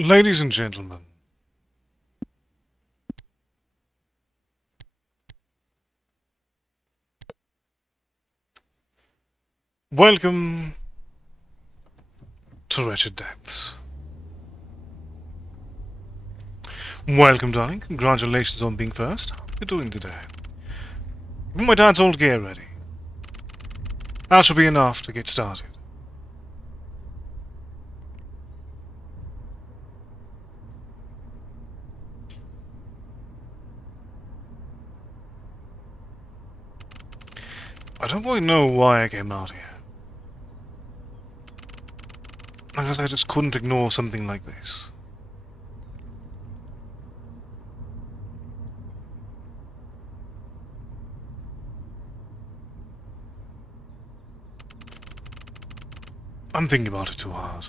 Ladies and gentlemen, welcome to Wretched Deaths. Welcome, darling. Congratulations on being first. How are you doing today? Got my dad's old gear ready. That should be enough to get started. I don't quite know why I came out here. I guess I just couldn't ignore something like this. I'm thinking about it too hard.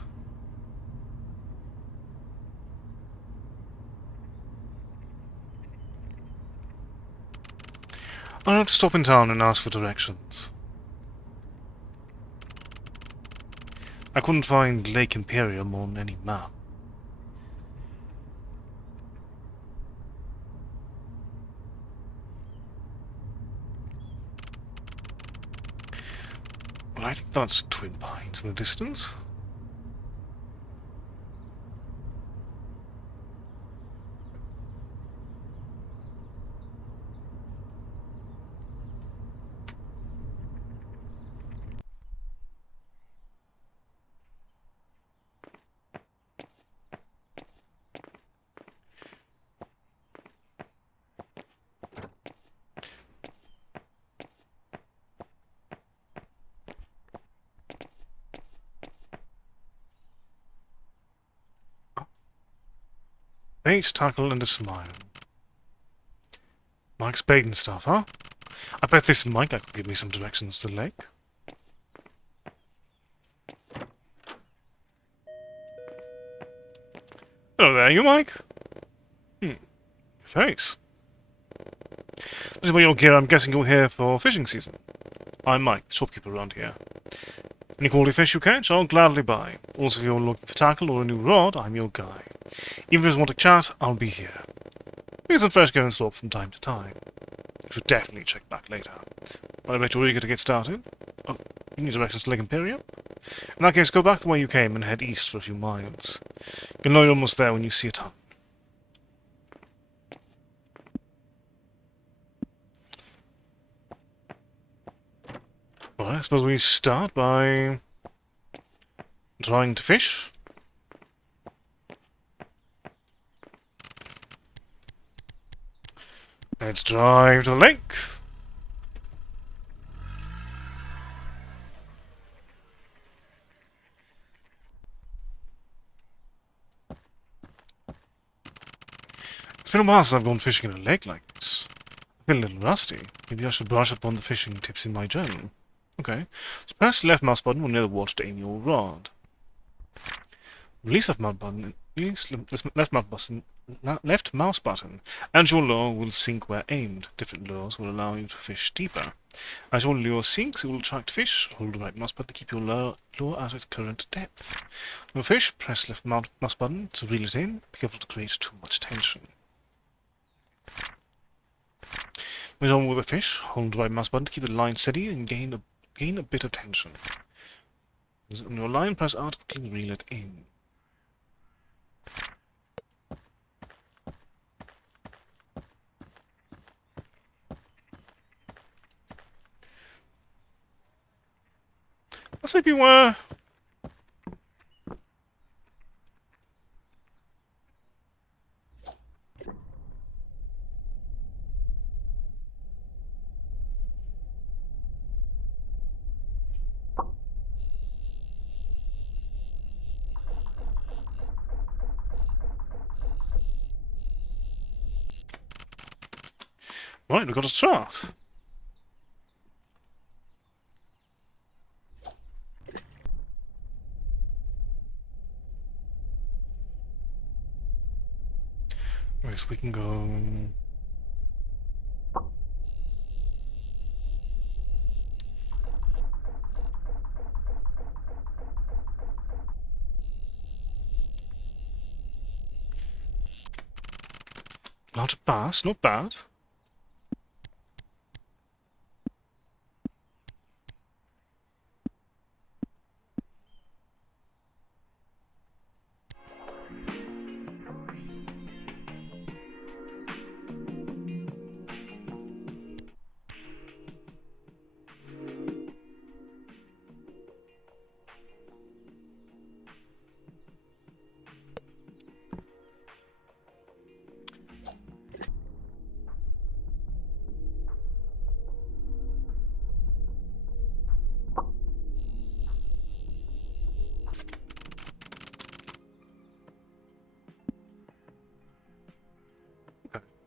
I'll have to stop in town and ask for directions. I couldn't find Lake Imperium on any map. Well, I think that's Twin Pines in the distance. Bait, tackle, and a smile. Mike's bait and stuff, huh? I bet this Mike that could give me some directions to the lake. Hello there, you Mike? Your face. Judging by your gear, I'm guessing you're here for fishing season. I'm Mike, the shopkeeper around here. Any quality fish you catch, I'll gladly buy. Also, if you're looking for tackle or a new rod, I'm your guy. Even if you just want to chat, I'll be here. Maybe some fresh gear in store from time to time. You should definitely check back later. But I bet you're eager to get started. Oh, you need directions to Lake Imperium? In that case, go back the way you came and head east for a few miles. You'll know you're almost there when you see a tunnel. Well, I suppose we start by trying to fish. Let's drive to the lake. It's been a while since I've gone fishing in a lake like this. I feel a little rusty. Maybe I should brush up on the fishing tips in my journal. Okay. So press the left mouse button when near the water to aim your rod. Release left mouse button. Release left mouse button, and your lure will sink where aimed. Different lures will allow you to fish deeper. As your lure sinks, it will attract fish. Hold the right mouse button to keep your lure at its current depth. For fish, press left mouse button to reel it in. Be careful to create too much tension. When on with the fish, hold the right mouse button to keep the line steady and gain a bit of tension. On your line, press R to quickly reel it in. Let's say beware. Right, we've got a start. Right, so we can go... Larger bass, not bad.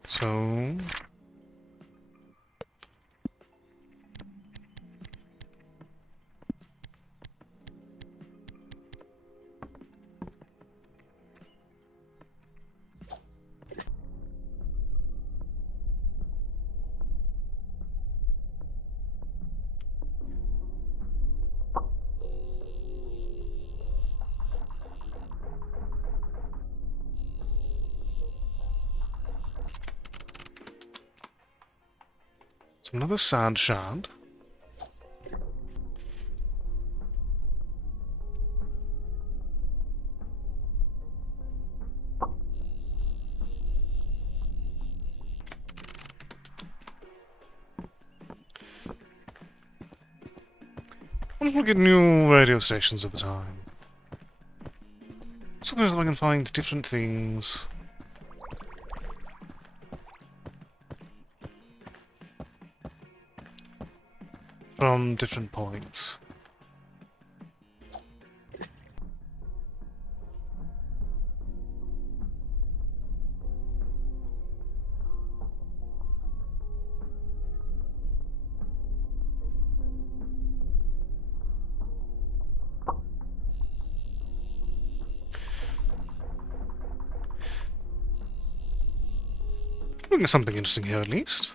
So... another sand shard. I want to look at new radio stations over time. Sometimes I can find different things. From different points. Looking at something interesting here at least.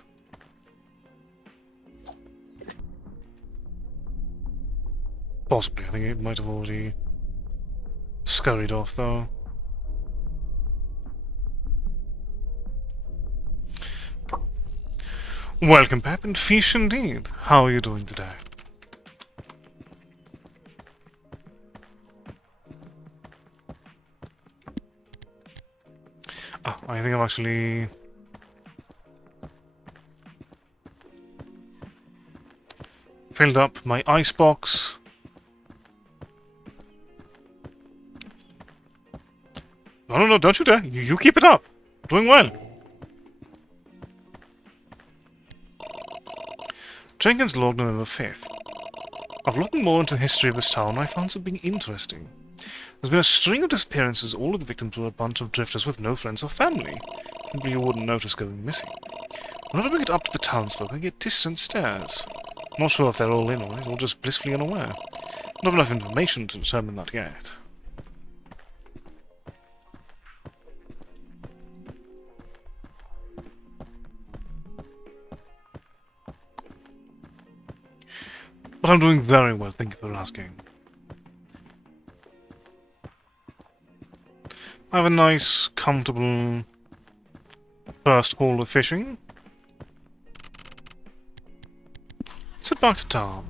Possibly, I think it might have already scurried off, though. Welcome, Pep, and fish indeed. How are you doing today? Ah, I think I've actually... filled up my icebox. No, don't you dare. You keep it up. Doing well. Jenkins log November 5th. I've looked more into the history of this town and I found something interesting. There's been a string of disappearances. All of the victims were a bunch of drifters with no friends or family. People you wouldn't notice going missing. Whenever I bring it up to the townsfolk, I get distant stares. Not sure if they're all in on it or just blissfully unaware. Not enough information to determine that yet. But I'm doing very well, thank you for asking. I have a nice, comfortable first haul of fishing. Let's head back to town.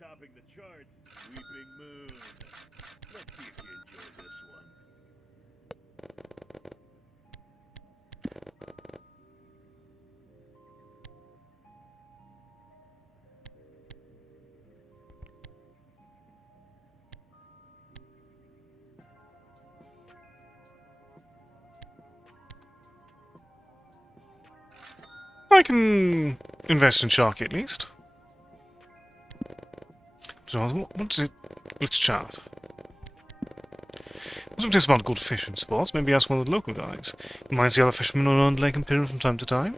Topping the charts, Weeping Moon. Let's see if you enjoy this one. I can invest in Sharky at least. So, what's it? Let's chat. Something else about good fishing spots. Maybe ask one of the local guys. You might see other fishermen around Lake Imperial from time to time.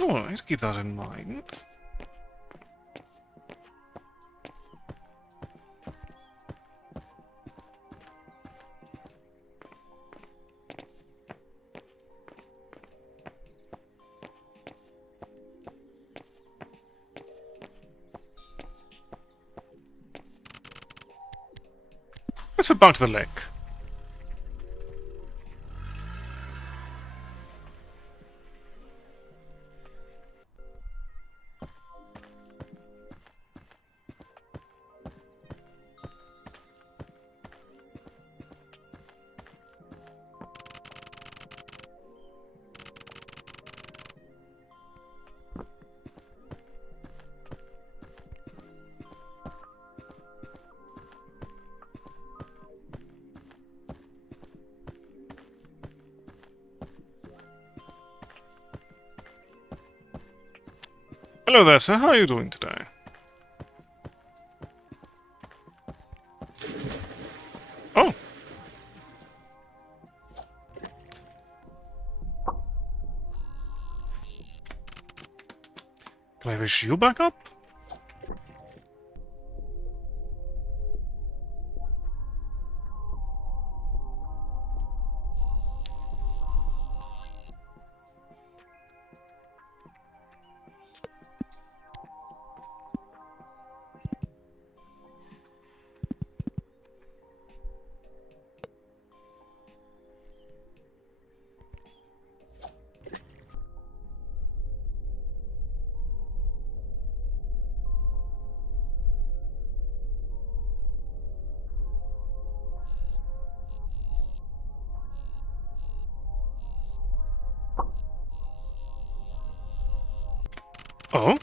Alright, keep that in mind. Let's head back to the lake. Hello there, sir. How are you doing today? Oh. Can I wish you back up? Oh?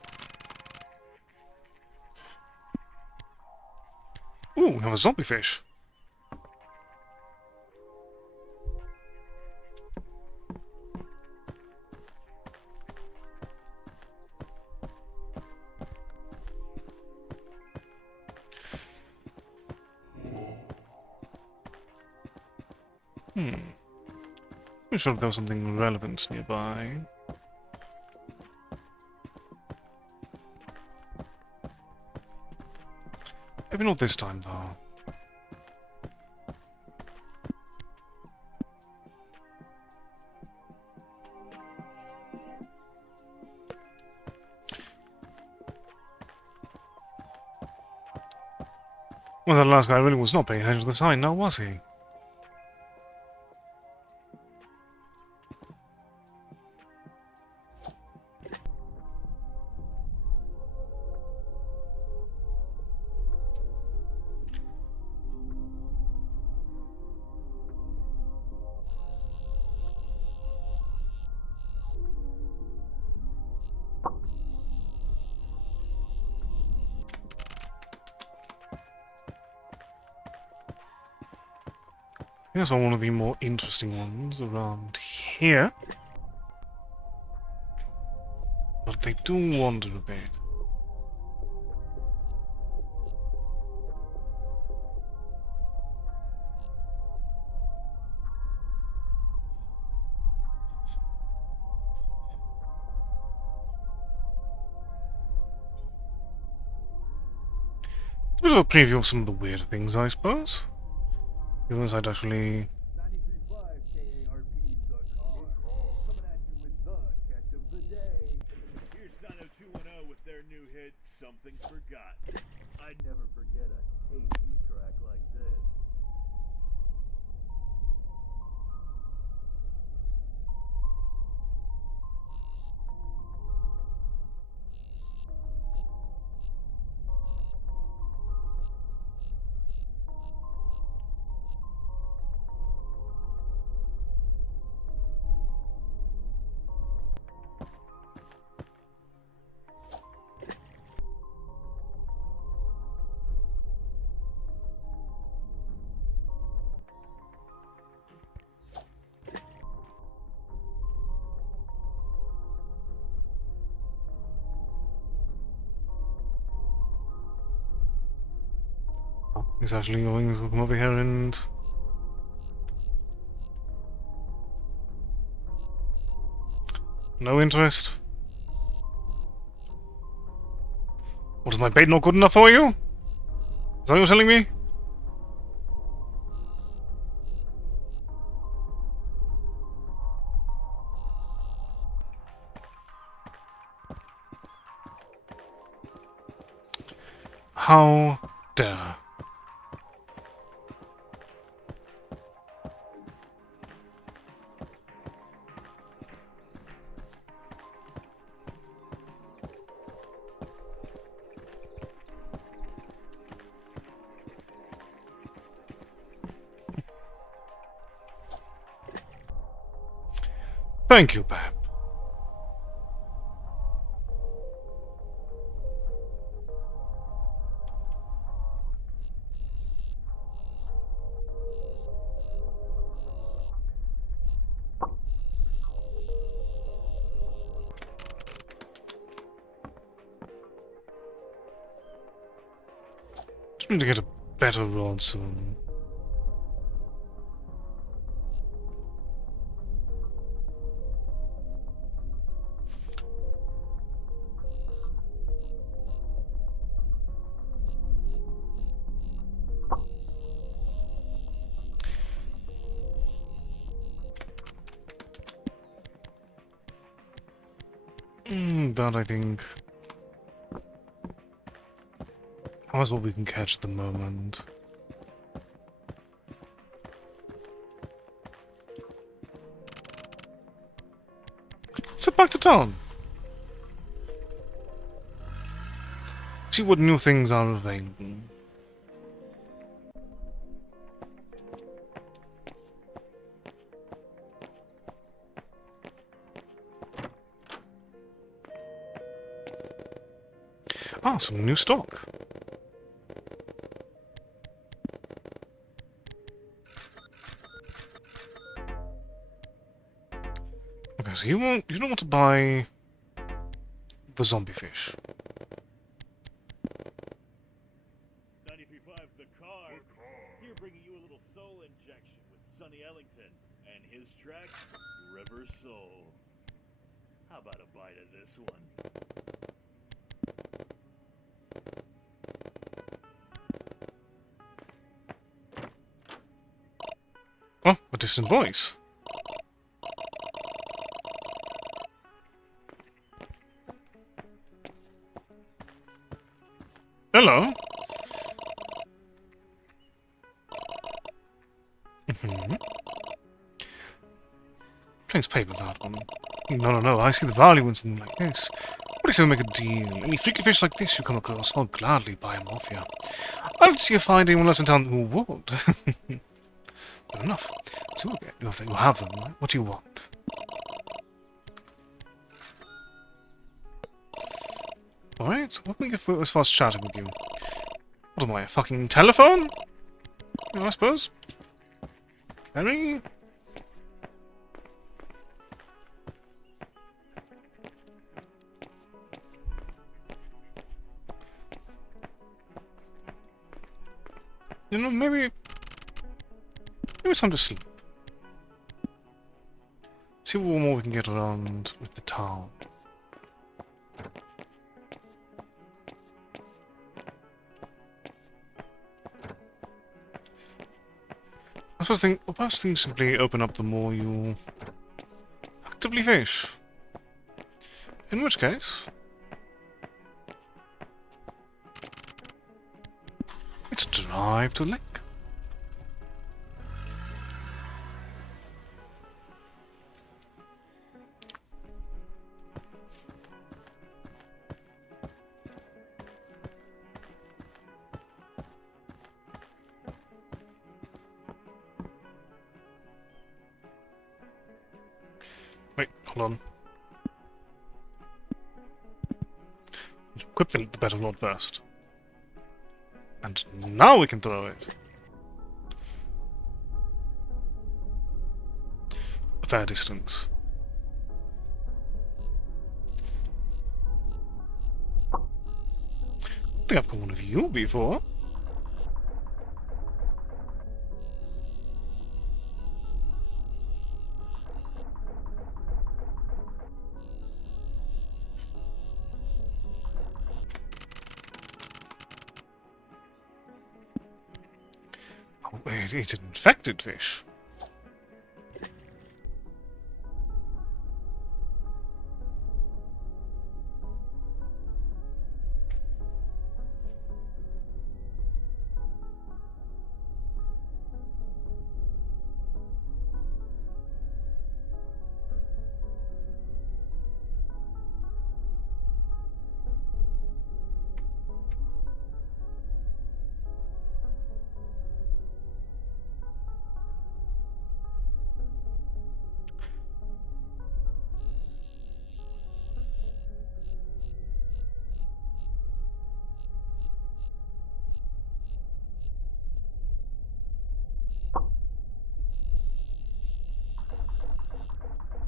Ooh, we have a zombie fish. I'm sure if there was something relevant nearby. Maybe not this time, though. Well, that last guy really was not paying attention to the sign, now was he? Here's one of the more interesting ones around here. But they do wander a bit. A bit of a preview of some of the weird things, I suppose. Because I'd actually... 93.5 KARPs.com. Coming at you with the catch of the day. Here's 90210 with their new hit, Something Forgotten. I'd never forget a tasty track like this. He's actually going to come over here and... No interest. What, is my bait not good enough for you? Is that what you're telling me? How dare. Thank you, Pep. Just need to get a better rod soon. That I think. That's what we can catch at the moment. So back to town. See what new things are available. Ah, some new stock. Okay, so you don't want to buy the zombie fish. 93.5 The Car. Here bringing you a little soul injection with Sonny Ellington and his track, River Soul. How about a bite of this one? Oh, a distant voice. Hello. Please pay with that one. No, I see the value in something like this. What do you say we make a deal? Any freaky fish like this you come across, I'll gladly buy them off you. I don't see you find anyone else in town who would. Good enough. So you have them, right? What do you want? Alright, so what can we get for as far as chatting with you? What am I, a fucking telephone? I suppose. Harry? You know, maybe it's time to sleep. See what more we can get around with the town. Perhaps things simply open up the more you actively fish. In which case, let's drive to the lake. Wait, hold on. Equip the better lord first. And now we can throw it. A fair distance. I think I've got one of you before. It's an infected fish.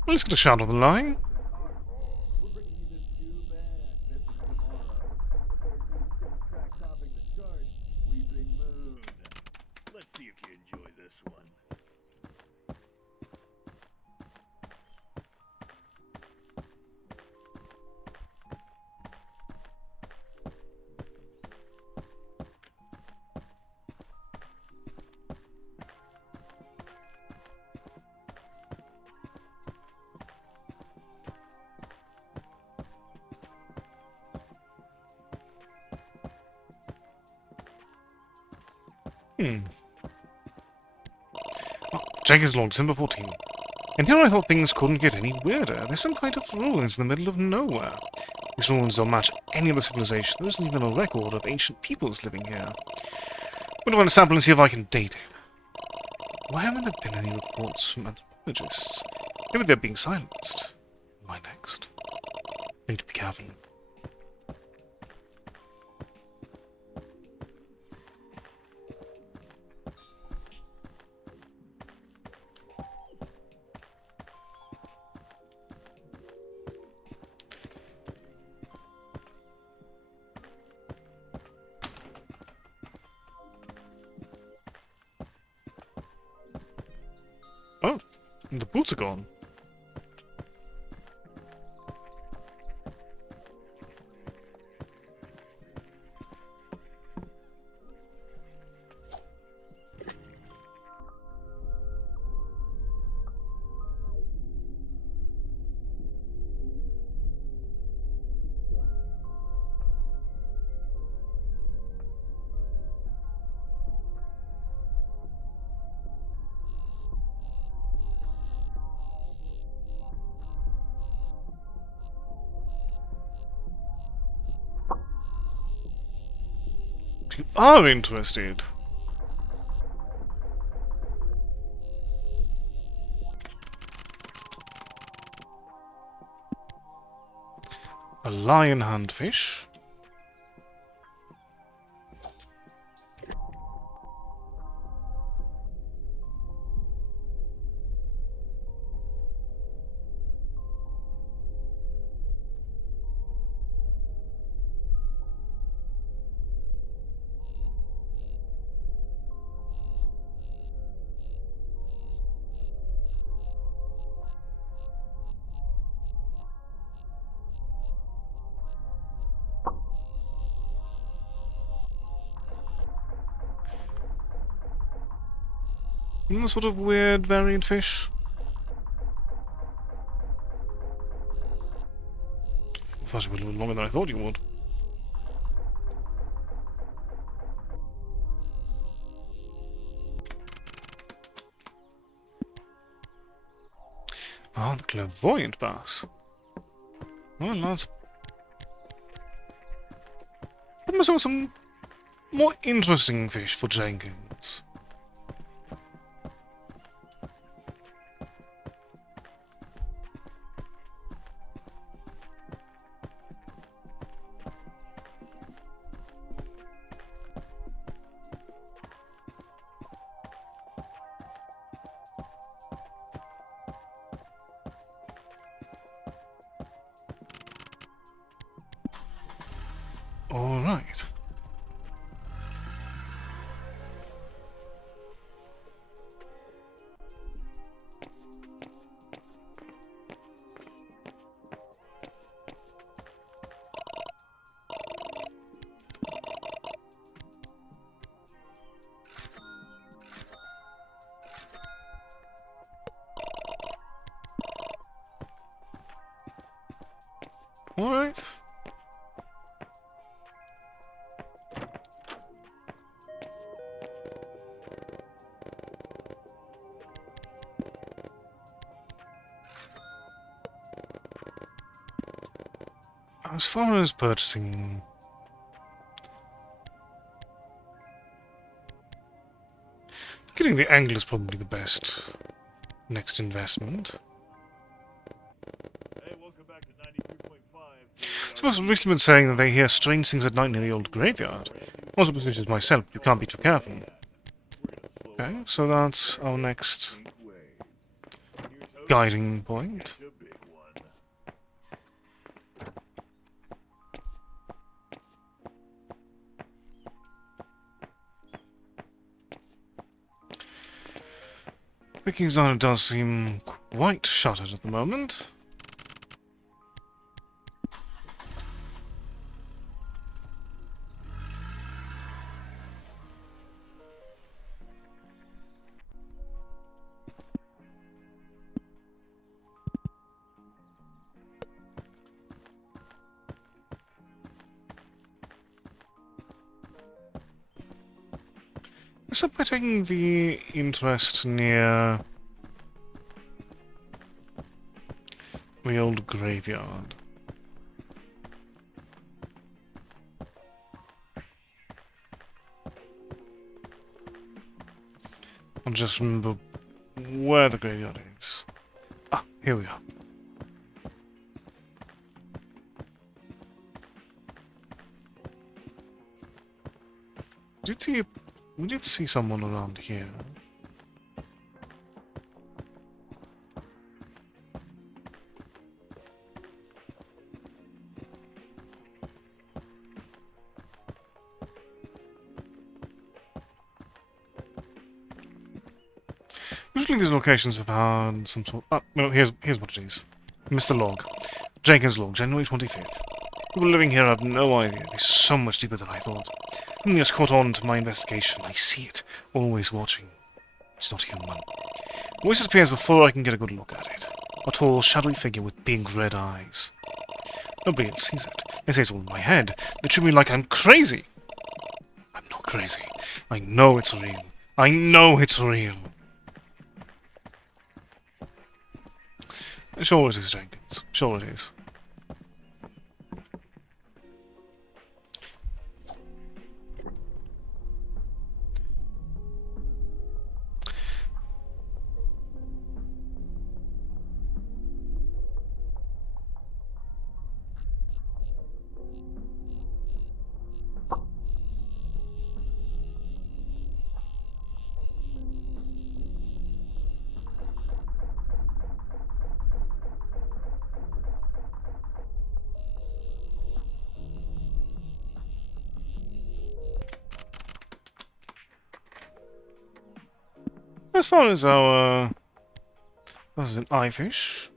Let's get a shot of the line. Let's see if you enjoy this one. Jenkins Law, December 14. And here I thought things couldn't get any weirder. There's some kind of ruins in the middle of nowhere. These ruins don't match any other civilization. There isn't even a record of ancient peoples living here. I'm going to run a sample and see if I can date it. Why haven't there been any reports from anthropologists? Maybe they're being silenced. Why next? I need to be careful. Oh, the boots are gone. You are interested. A lion handfish. Sort of weird variant fish. Thought it would a little longer than I thought you would. Ah, the clairvoyant bass. Well, lads. Put myself some more interesting fish for Jenkins. All right. Alright. As far as purchasing... Getting the angle is probably the best next investment. Hey, welcome back to 92.5. Some have recently been saying that they hear strange things at night near the old graveyard. Also, positions myself, you can't be too careful. Okay, so that's our next guiding point. A big one. Viking Zone does seem quite shuttered at the moment. Except by taking the interest near the old graveyard. I'll just remember where the graveyard is. Ah, here we are. We did see someone around here. Usually these locations have had some sort... Ah, no, here's what it is. Mr. Log. Jenkins Log, January 25th. People living here have no idea. It's so much deeper than I thought. Something has caught on to my investigation. I see it. Always watching. It's not human. It always appears before I can get a good look at it. A tall, shadowy figure with big red eyes. Nobody else sees it. They say it's all in my head. They treat me like I'm crazy. I'm not crazy. I know it's real. I know it's real. Sure it is, Jenkins. Sure it is. As far as our... This is an eye fish.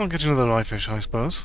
I'll get another eye fish, I suppose.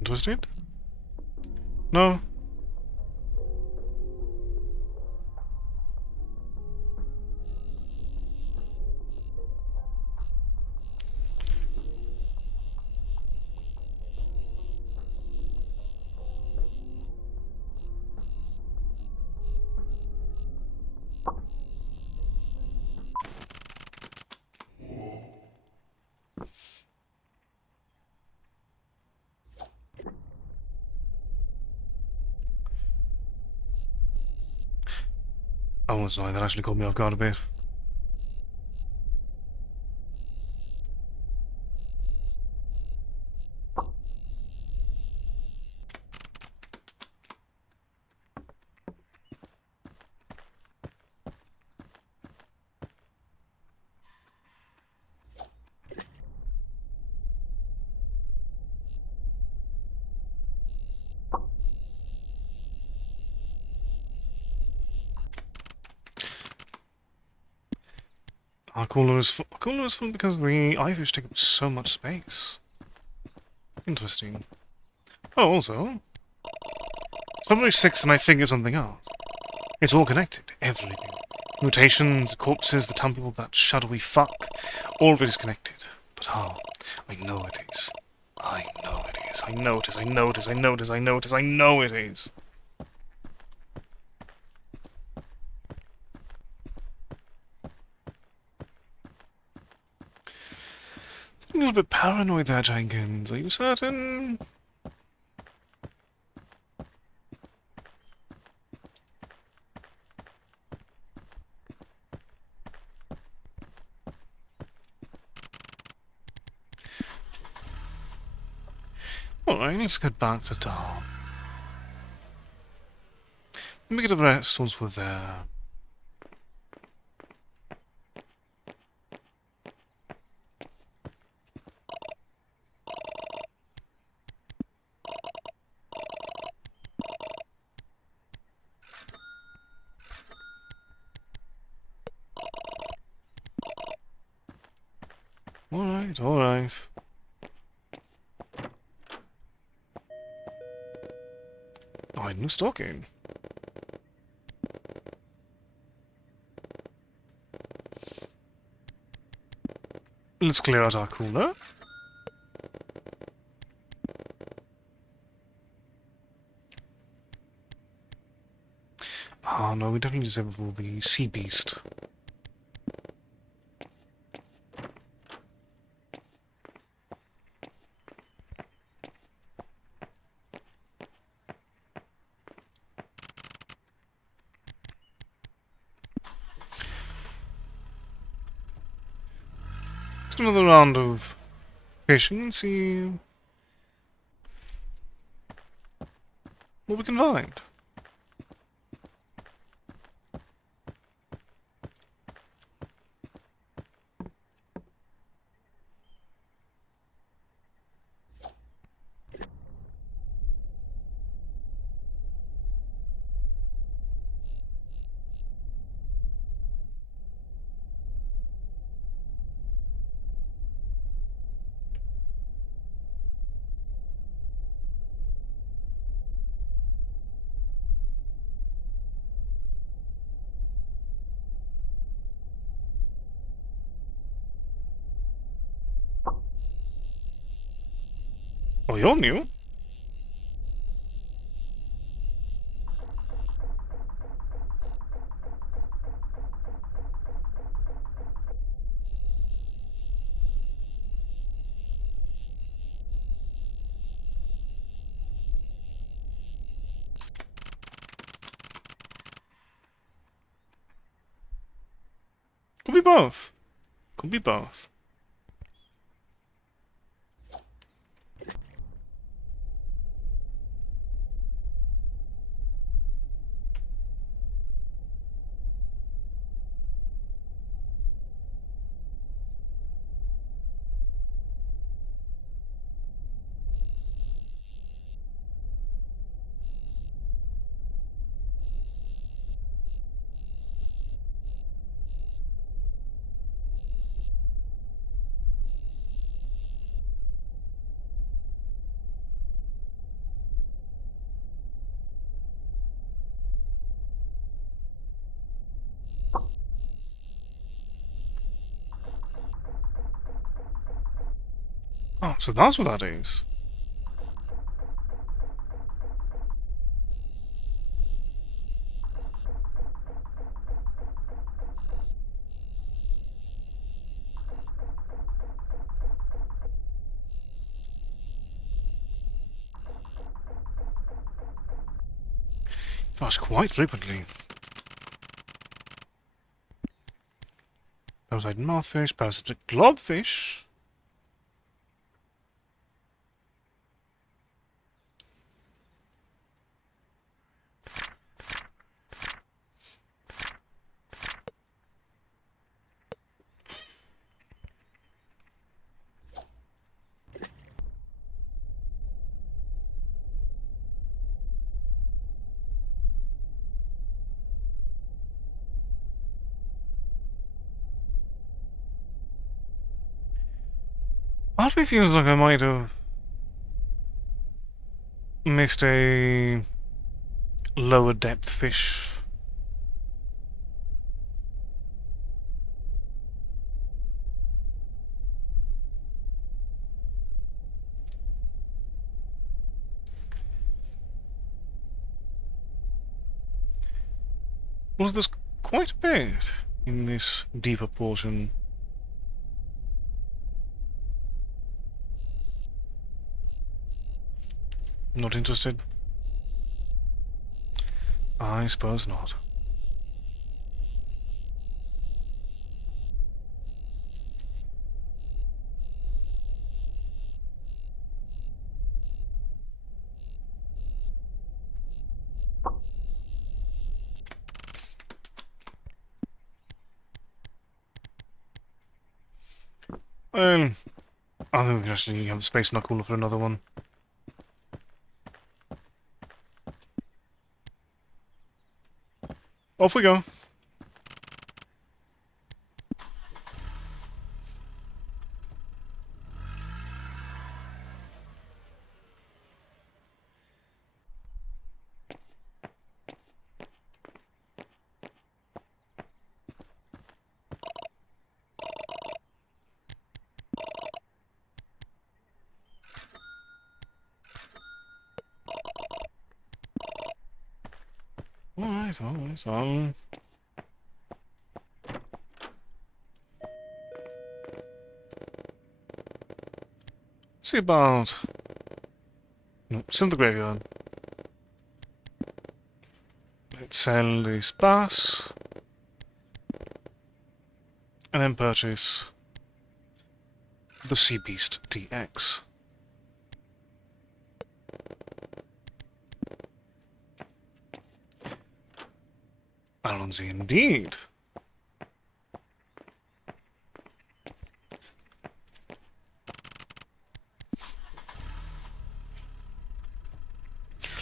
Interested? No? I was sorry, that actually caught me off guard a bit. Our cooler is full because the eyefish take up so much space. Interesting. Oh, also, it's February 6th and I figured something out. It's all connected. Everything. Mutations, the corpses, the town people, that shadowy fuck. All of it is connected. But how? I know it is. I know it is. I know it is. I know it is. I know it is. I know it is. I know it is. A little bit paranoid there, Jenkins. Are you certain? Alright, let's get back to town. Let me get the rest once we're there. Alright, alright. Oh, no stalking. Let's clear out our cooler. Oh no, we definitely disable the sea beast. Let's do another round of fishing and see what we can find. Oh, you're new? Could be both. Could be both. Oh, so that's what that is. Gosh, quite frequently. Parasite mouthfish, parasitic globfish. Part of me feels like I might have missed a lower depth fish. Well, there's quite a bit in this deeper portion. Not interested? I suppose not. I think we can actually have the space knuckle for another one. Off we go. Alright. See about... No, send the graveyard. Let's sell this bus. And then purchase the Sea Beast DX. Alonzi indeed.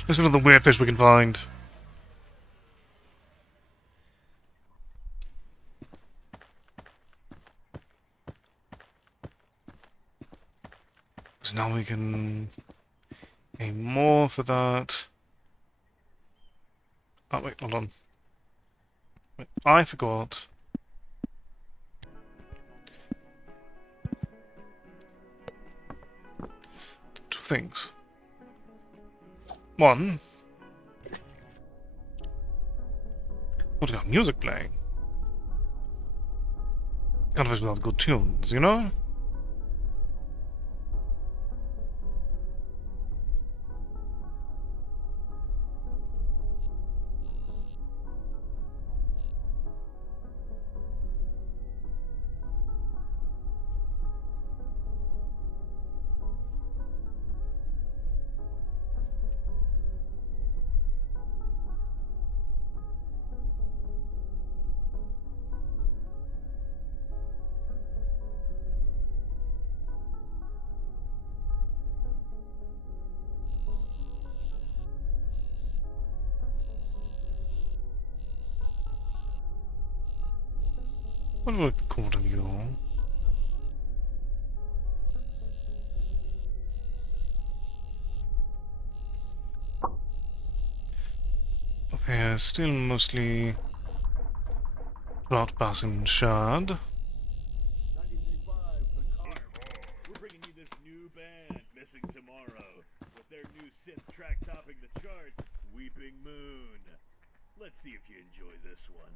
There's another weird fish we can find. So now we can aim more for that. Oh wait, hold on. Wait, I forgot. Two things. One, what got music playing? Can't live without good tunes, you know? What have I called you? Okay, still mostly about passing shard. 93.5, the car. We're bringing you this new band, Missing Tomorrow, with their new synth track topping the charts, Weeping Moon. Let's see if you enjoy this one.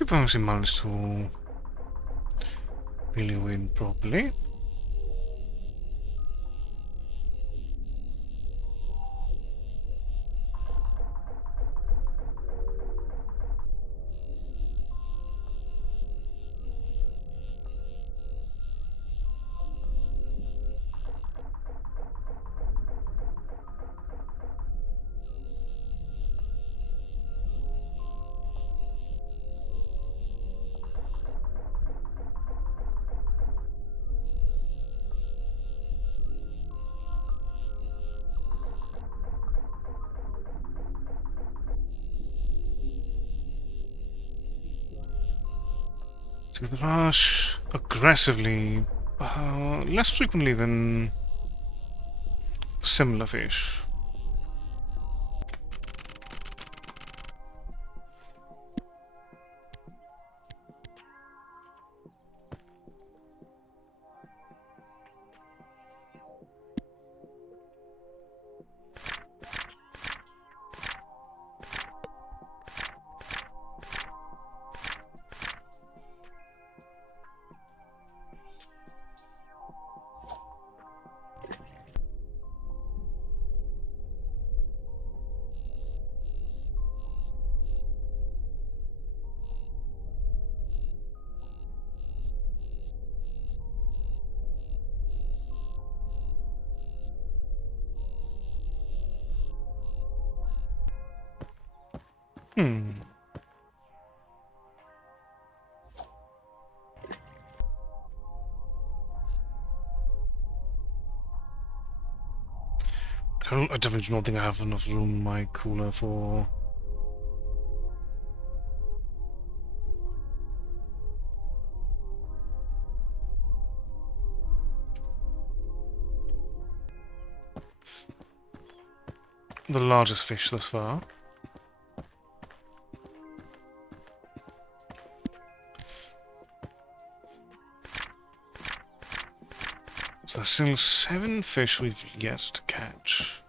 See if I actually managed to reel you in properly. To the rush aggressively, less frequently than similar fish. Hmm. I definitely do not think I have enough room in my cooler for... the largest fish thus far. So there's still 7 fish we've yet to catch.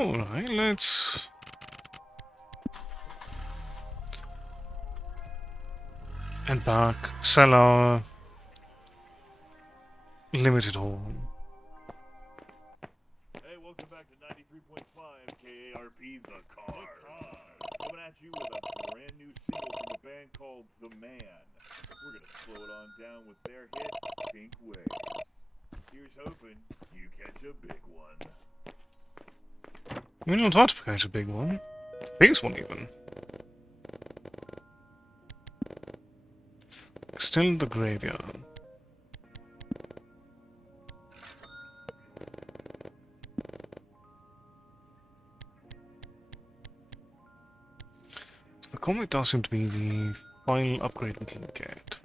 Alright, let's... head back, sell our limited haul. Hey, welcome back to 93.5 KARP The Car. Coming at you with a brand new single from a band called The Man. We're gonna slow it on down with their hit, Pink Waves. Here's hoping you catch a big one. I mean, it's hard to catch a big one. Biggest one, even. Still in the graveyard. So the comet does seem to be the final upgrade we can get.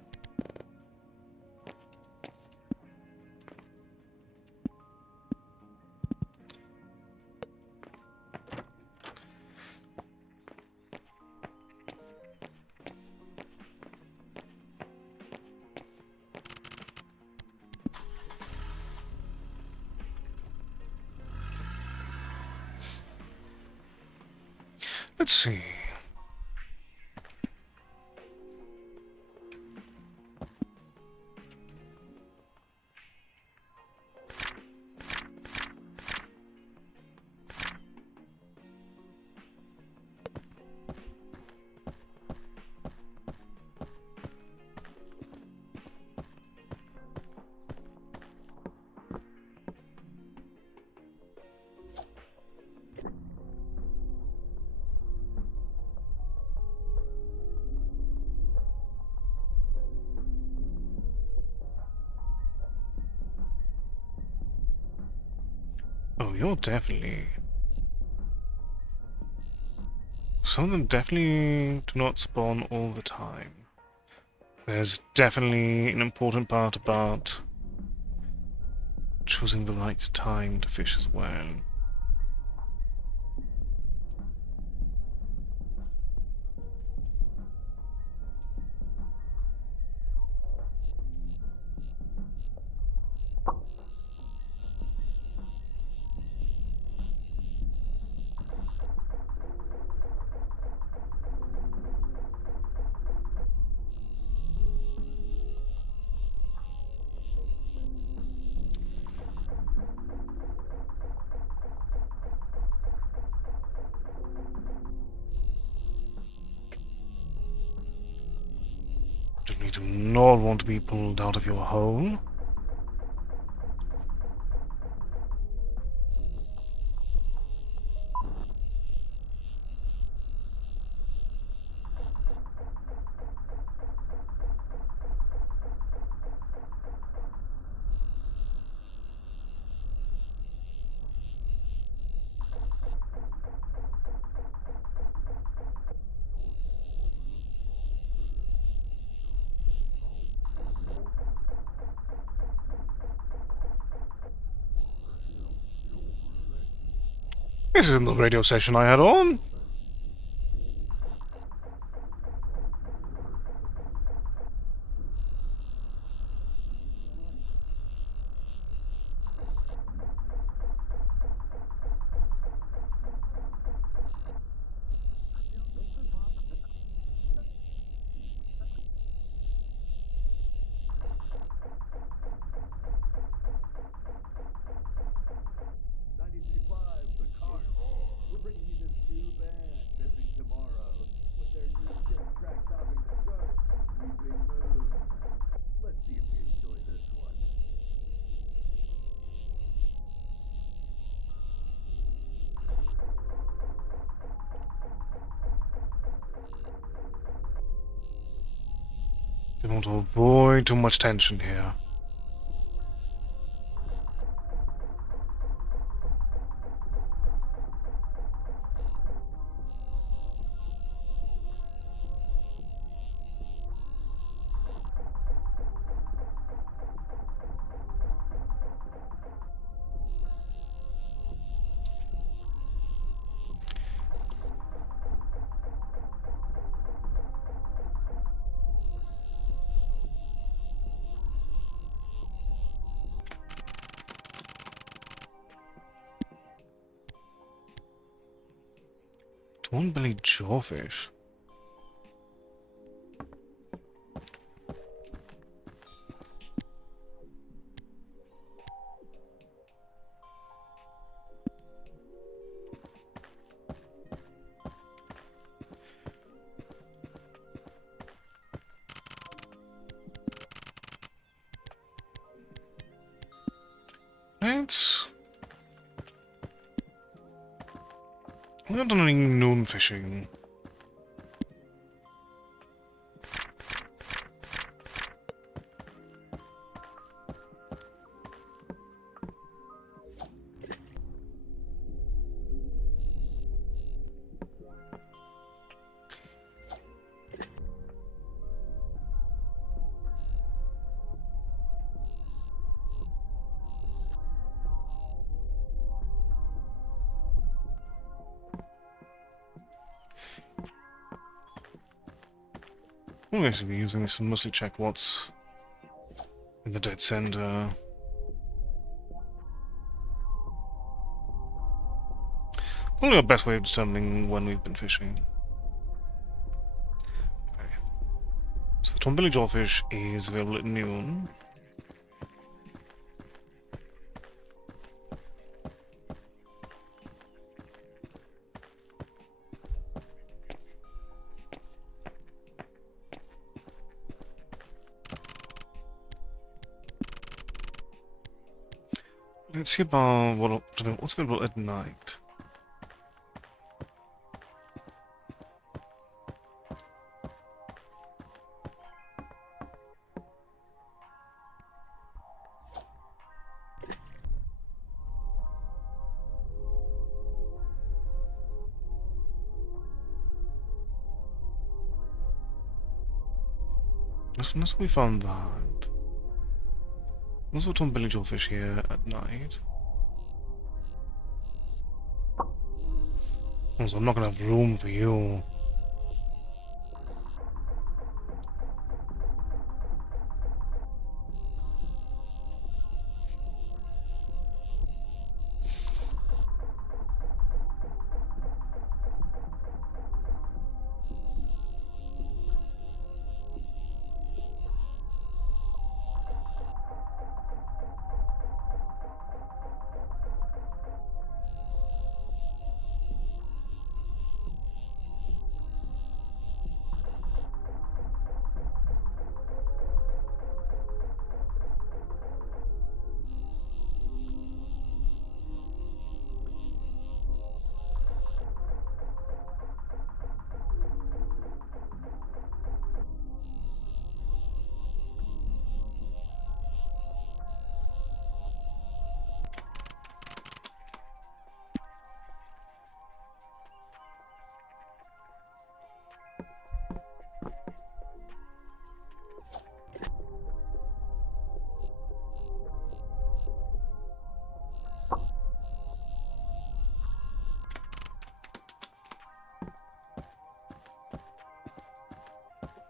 Let's see. Oh, you're definitely... Some of them definitely do not spawn all the time. There's definitely an important part about choosing the right time to fish as well. You do not want to be pulled out of your hole. This isn't the radio station I had on. We want to avoid too much tension here. One-bellied jawfish. Let's... We haven't done any noon fishing. We'll basically be using this to mostly check what's in the dead center. Probably our best way of determining when we've been fishing. Okay. So the Tombilly Jawfish is available at noon. Let's see about what's available at night. Unless we found that. Also, don't village fish here at night. Also, I'm not gonna have room for you.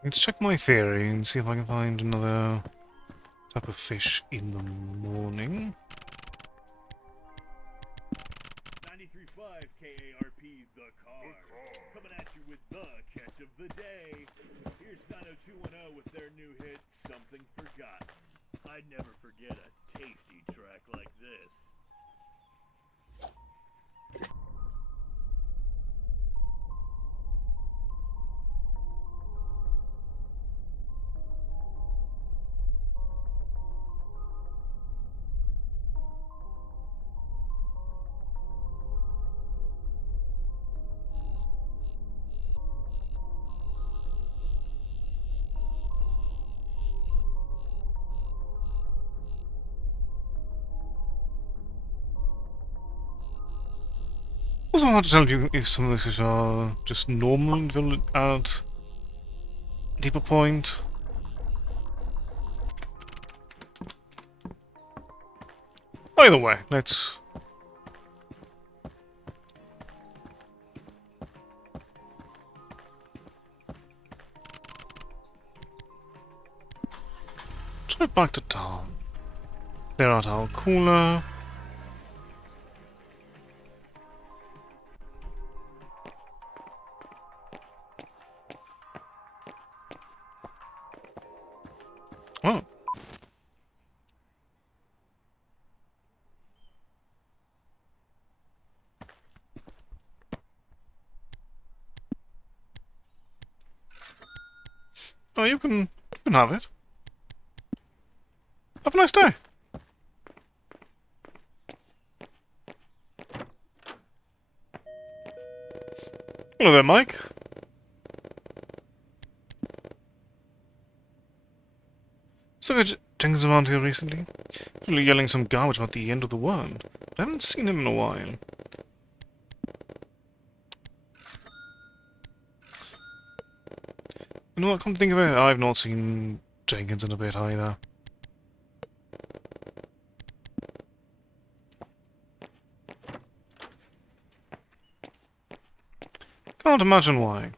Let's check my theory and see if I can find another type of fish in the morning. 93.5 KARP, the car. Coming at you with the catch of the day. Here's 90210 with their new hit, Something Forgotten. I'd never forget a tasty track like this. Also hard to tell you if some of these fish are just normal and will add a deeper point. Either way, let's... try back to town. Clear out our cooler. Oh. Oh, you can have it. Have a nice day. Hello there, Mike. So Jenkins around here recently? Really yelling some garbage about the end of the world. I haven't seen him in a while. You know what, come to think of it, I've not seen Jenkins in a bit either. Can't imagine why.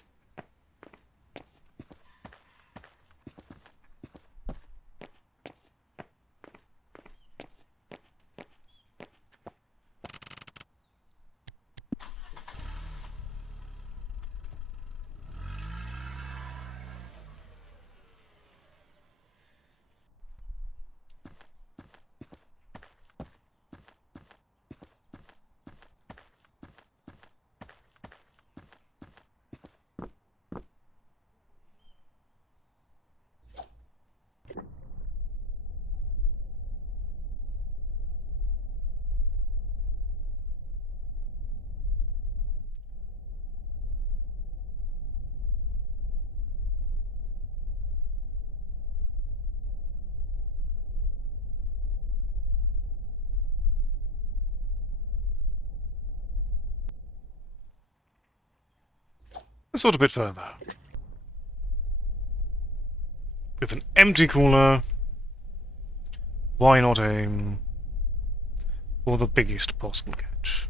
Let's sort a bit further. With an empty cooler, why not aim for the biggest possible catch?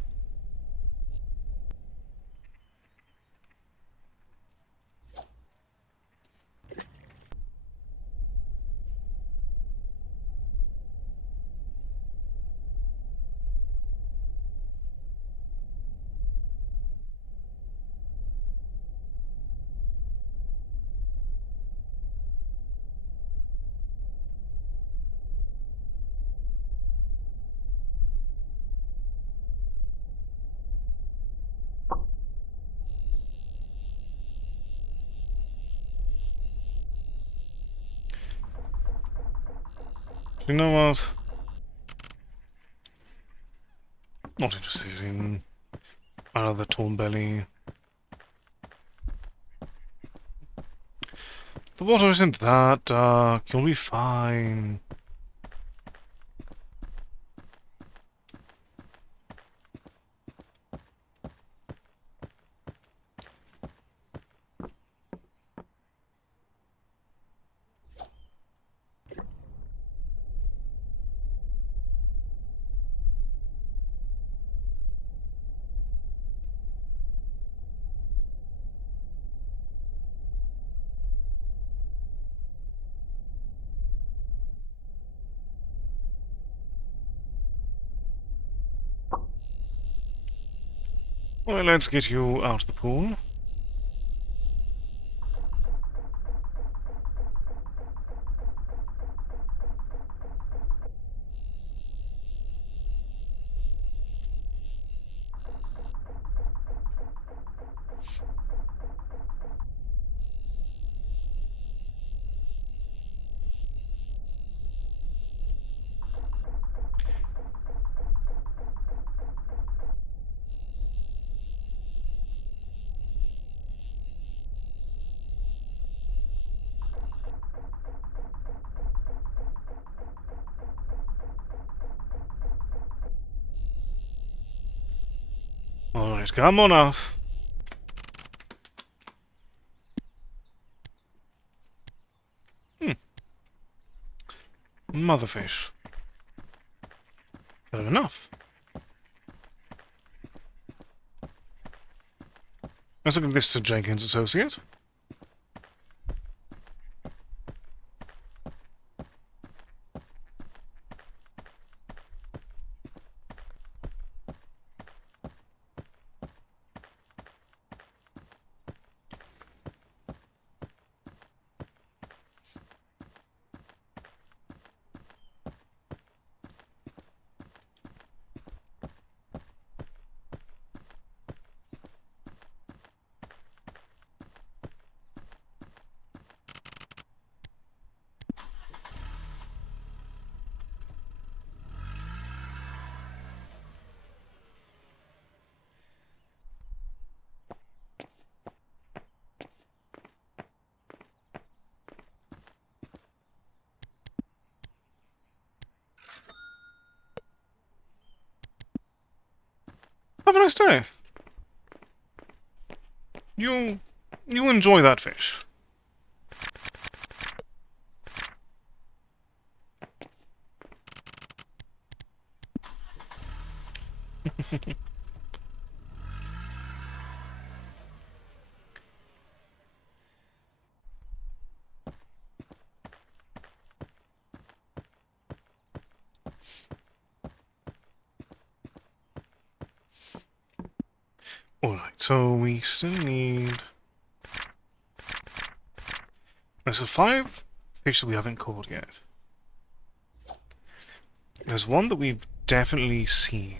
You know what? Not interested in another torn belly. The water isn't that dark. You'll be fine. Well, let's get you out of the pool. Alright, come on out. Motherfish. Fair enough. Let's look at this to Jenkins Associate. Have a nice day. You enjoy that fish. Alright, so we still need... There's 5 fish that we haven't caught yet. There's one that we've definitely seen,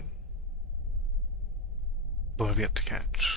but have yet to catch.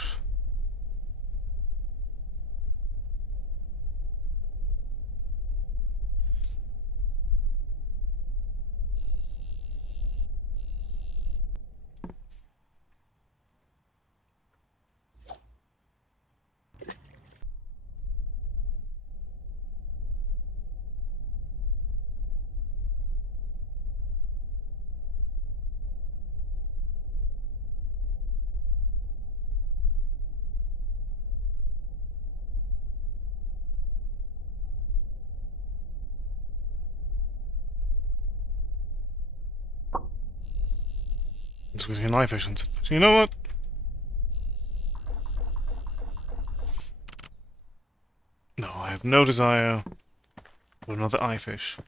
It's going to be an eye fish. So you know what? No, I have no desire for another eye fish.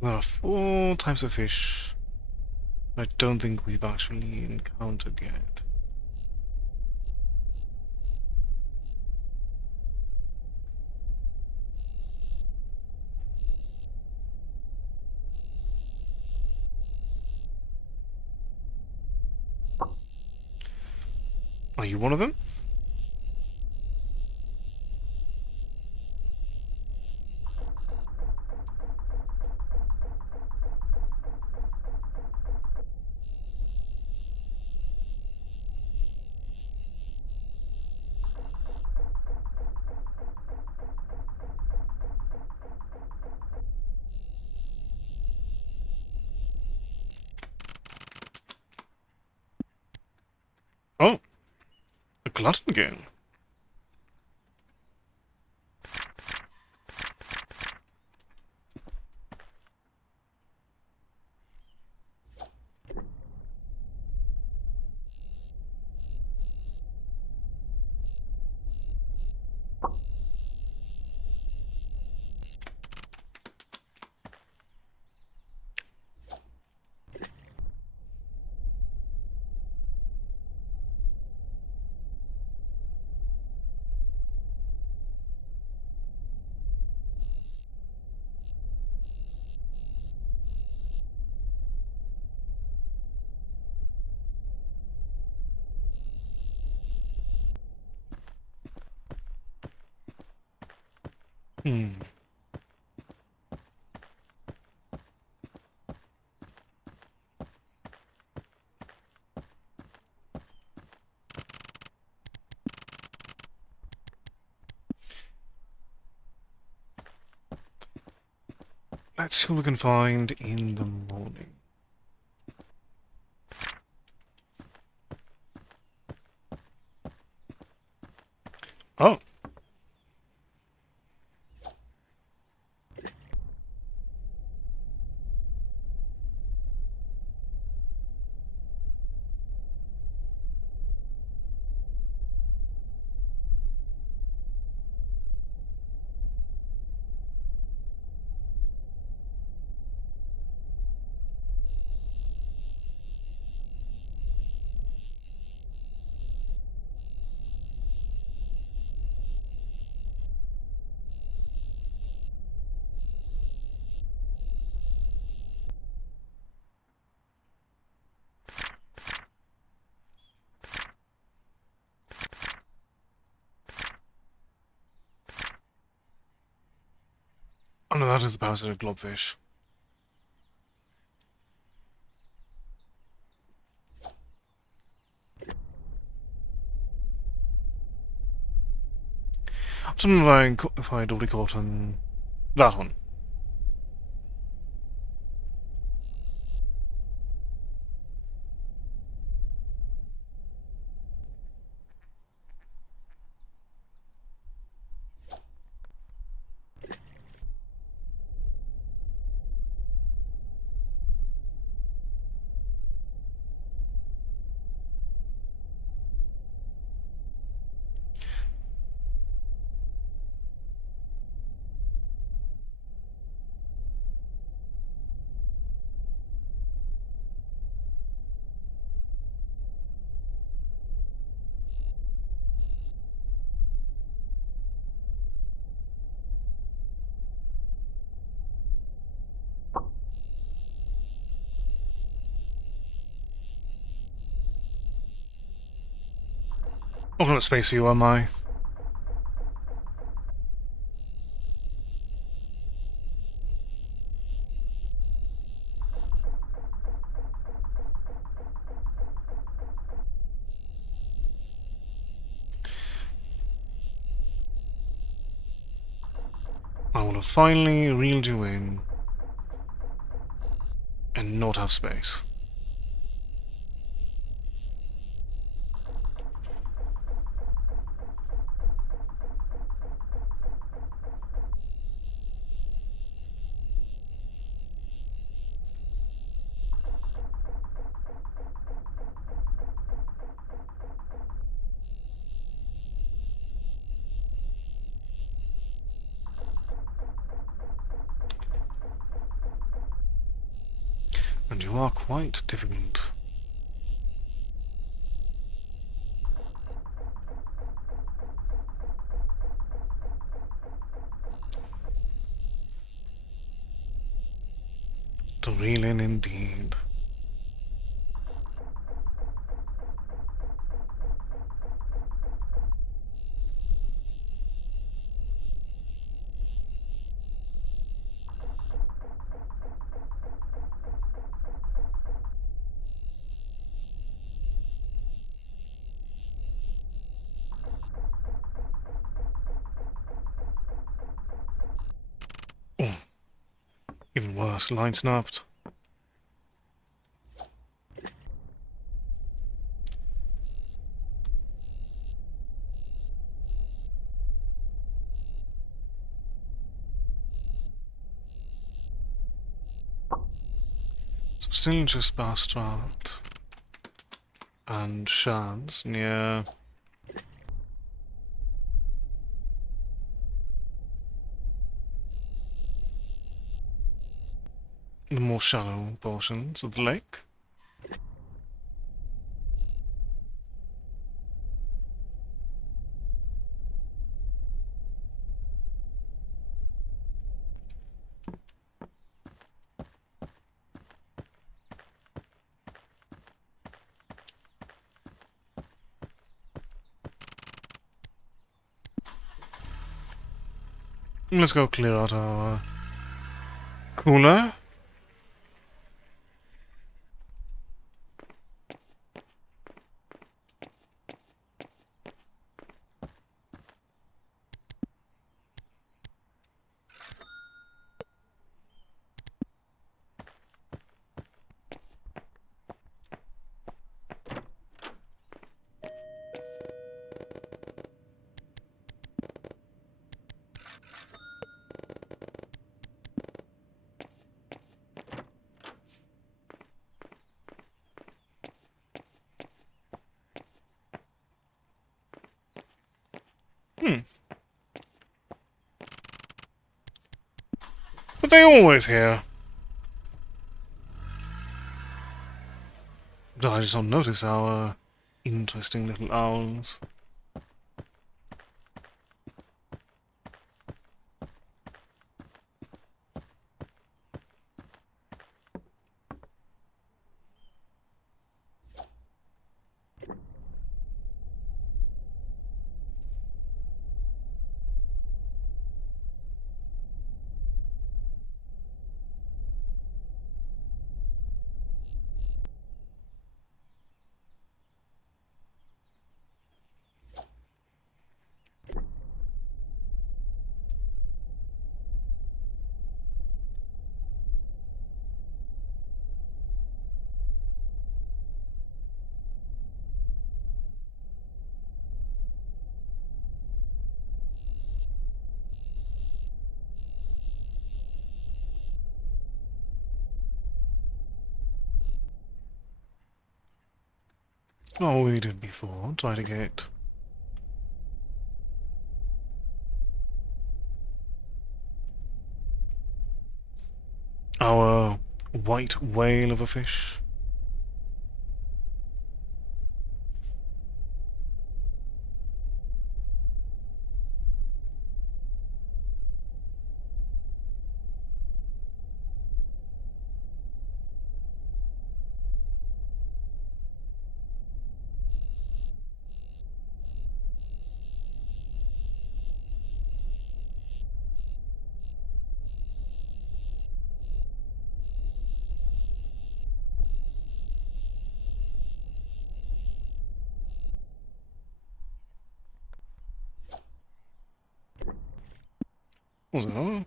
There are 4 types of fish I don't think we've actually encountered yet. Are you one of them? Oh, a glutton game. Hmm. Let's see what we can find in the morning. Oh. Oh no, that is the parasitic globfish. Something if I'd already caught on that one. What kind of space are you, am I? I will have finally reeled you in and not have space. And you are quite difficult. To reel in indeed. Oh, even worse, line snapped. So still just Bastard and Shans near the more shallow portions of the lake. Let's go clear out our cooler. But they always here. I just don't notice our interesting little owls. Oh, we did before. Try to get our white whale of a fish. Was it on?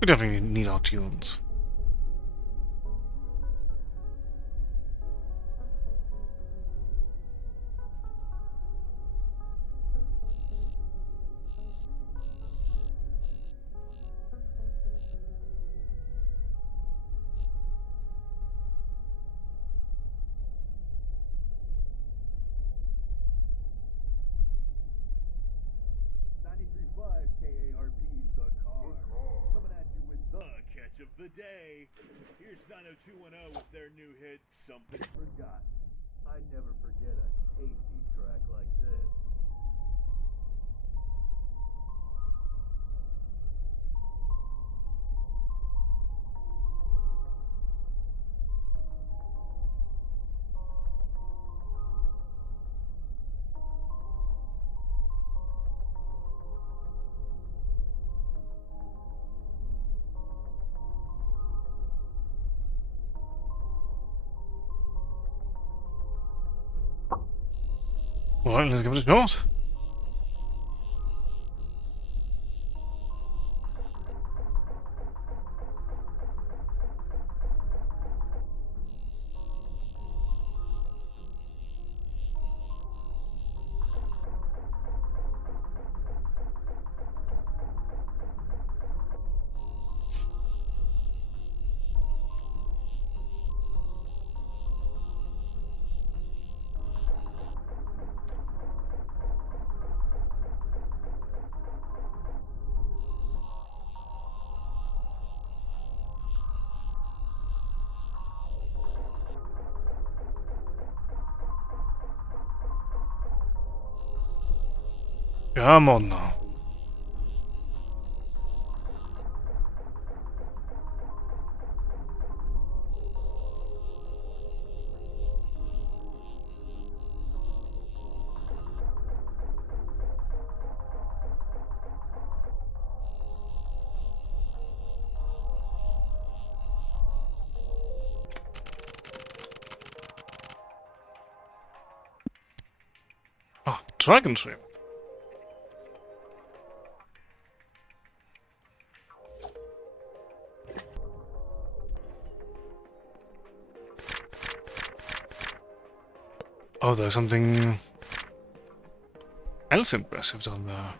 We definitely need our tunes. The car. Coming at you with the catch of the day. Here's 90210 with their new hit, Something Forgotten. I'd never forget a tasty track like this. Alright, let's give it a shot. Come on now. Ah, dragon shrimp. Oh, there's something else impressive down there.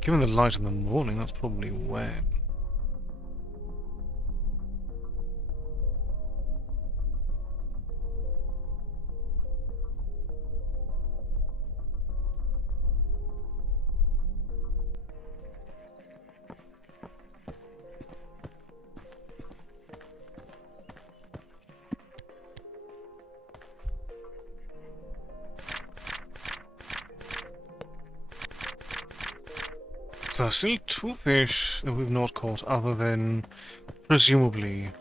Given the light in the morning, that's probably when. So there's still two fish that we've not caught, other than presumably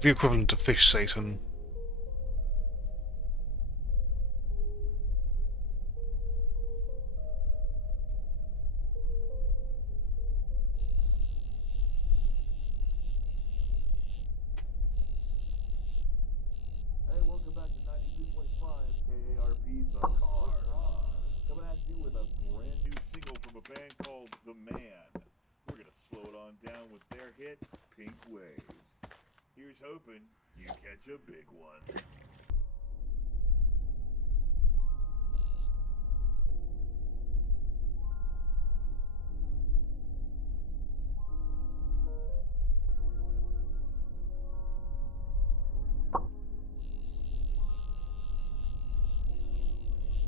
the equivalent of fish Satan. Hey, welcome back to 93.5 KARP The Car. Coming at you with a brand new single from a band called The Man. We're gonna slow it on down with their hit, Pink Waves. Here's hoping you catch a big one.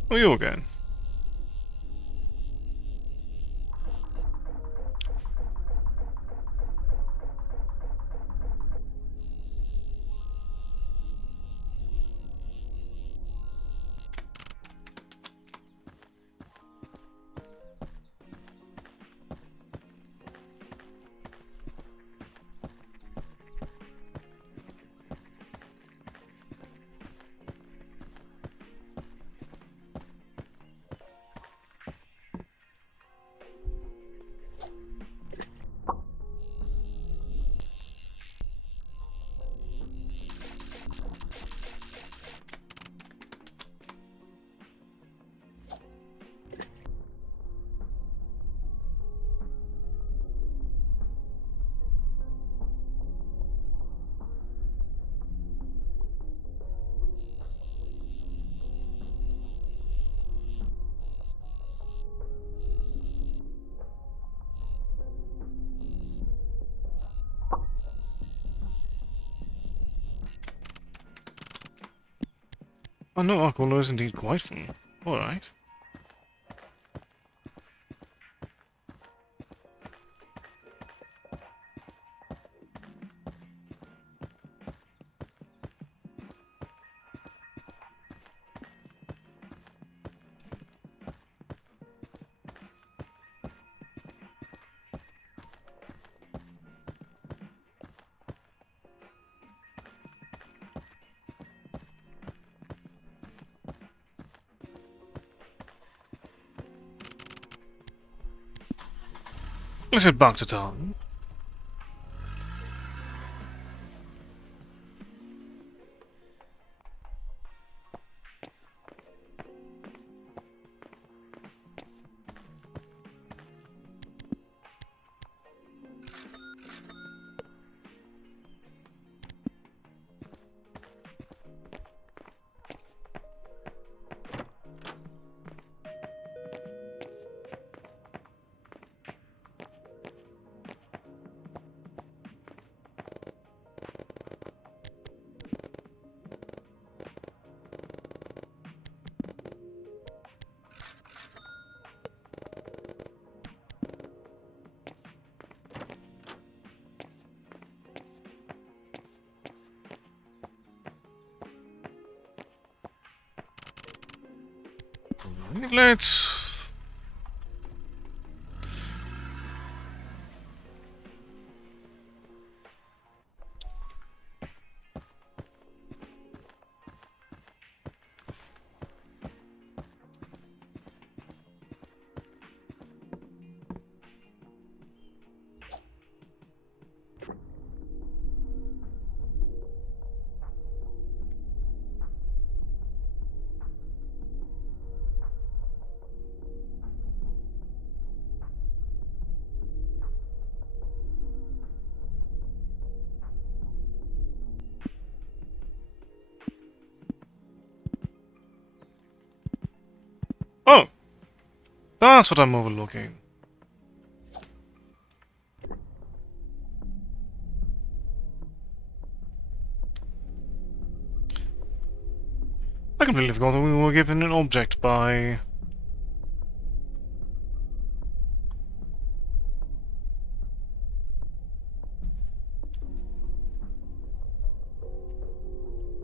Oh, you again. Oh no, our caller is indeed quite full. Alright. Let's head back to town. Let's... Oh! That's what I'm overlooking. I completely forgot that we were given an object by...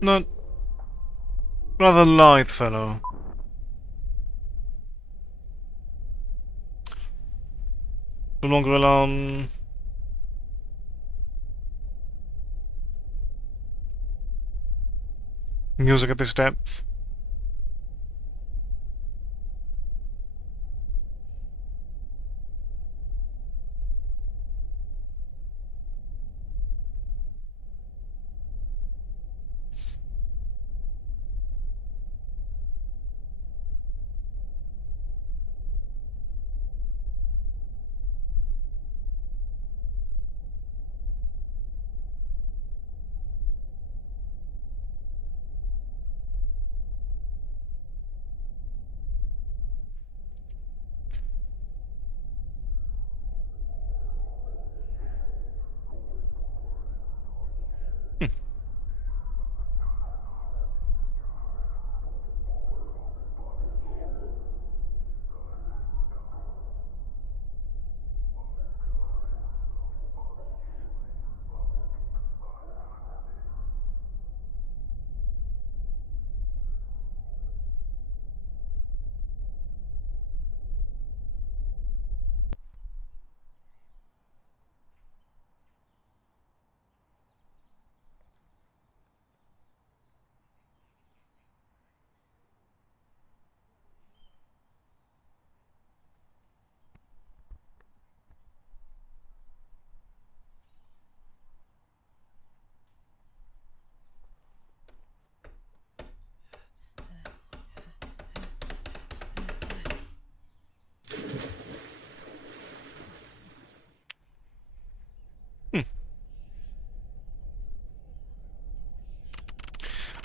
Not... rather lithe fellow. No longer alone. Music at this depth.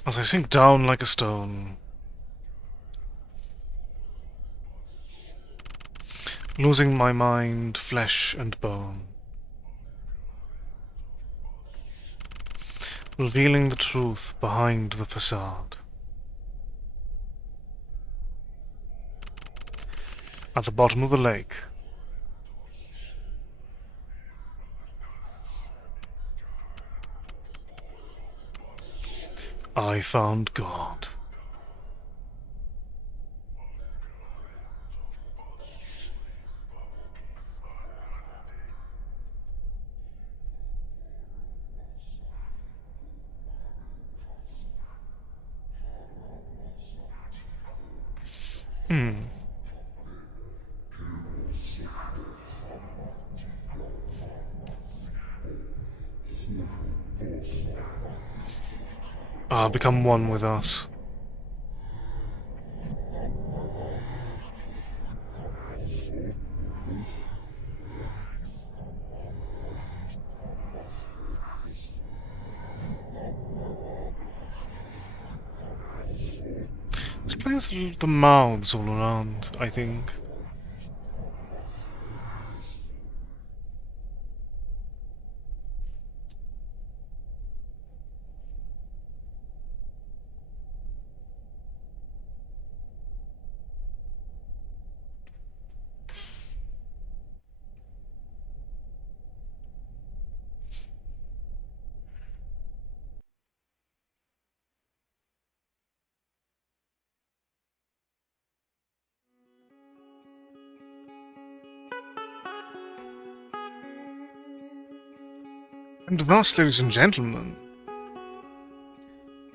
As I sink down like a stone, losing my mind, flesh and bone, revealing the truth behind the facade. at the bottom of the lake. I found God. Become one with us. This place, the mouths all around, I think. And thus, ladies and gentlemen,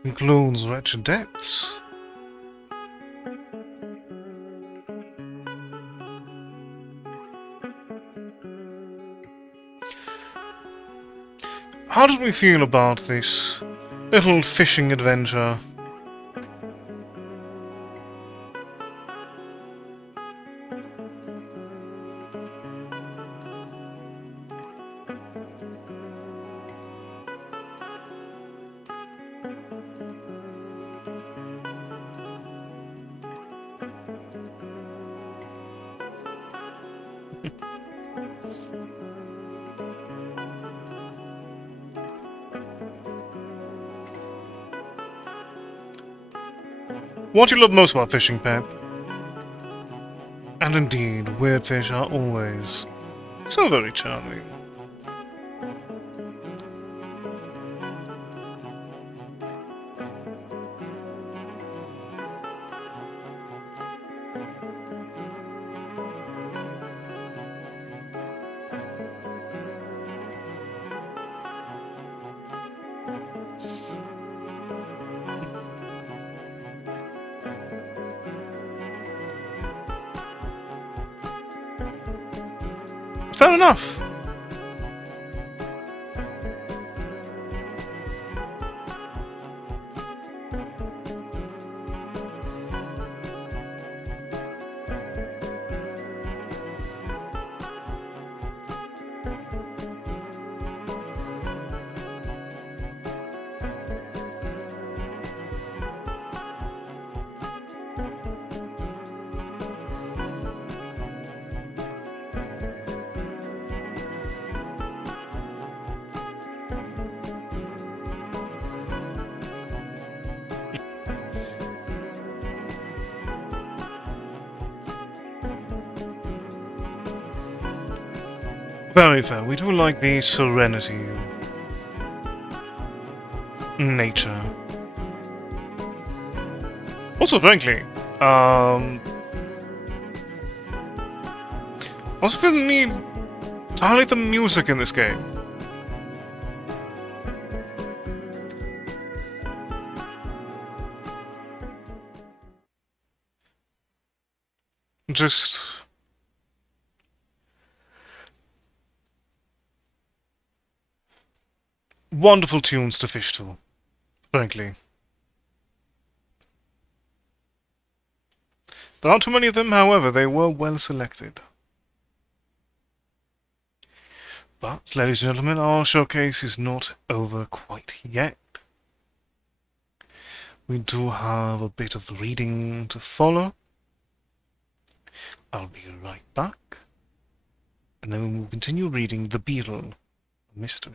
concludes Wretched Depths. How did we feel about this little fishing adventure? What do you love most about fishing, Pep? And indeed, weird fish are always so very charming. Fair enough. Very fair. We do like the serenity of nature. Also, frankly, also feel the need to highlight the music in this game. Just wonderful tunes to fish to, frankly. There aren't too many of them, however, they were well selected. But, ladies and gentlemen, our showcase is not over quite yet. We do have a bit of reading to follow. I'll be right back. And then we'll continue reading The Beetle, a mystery.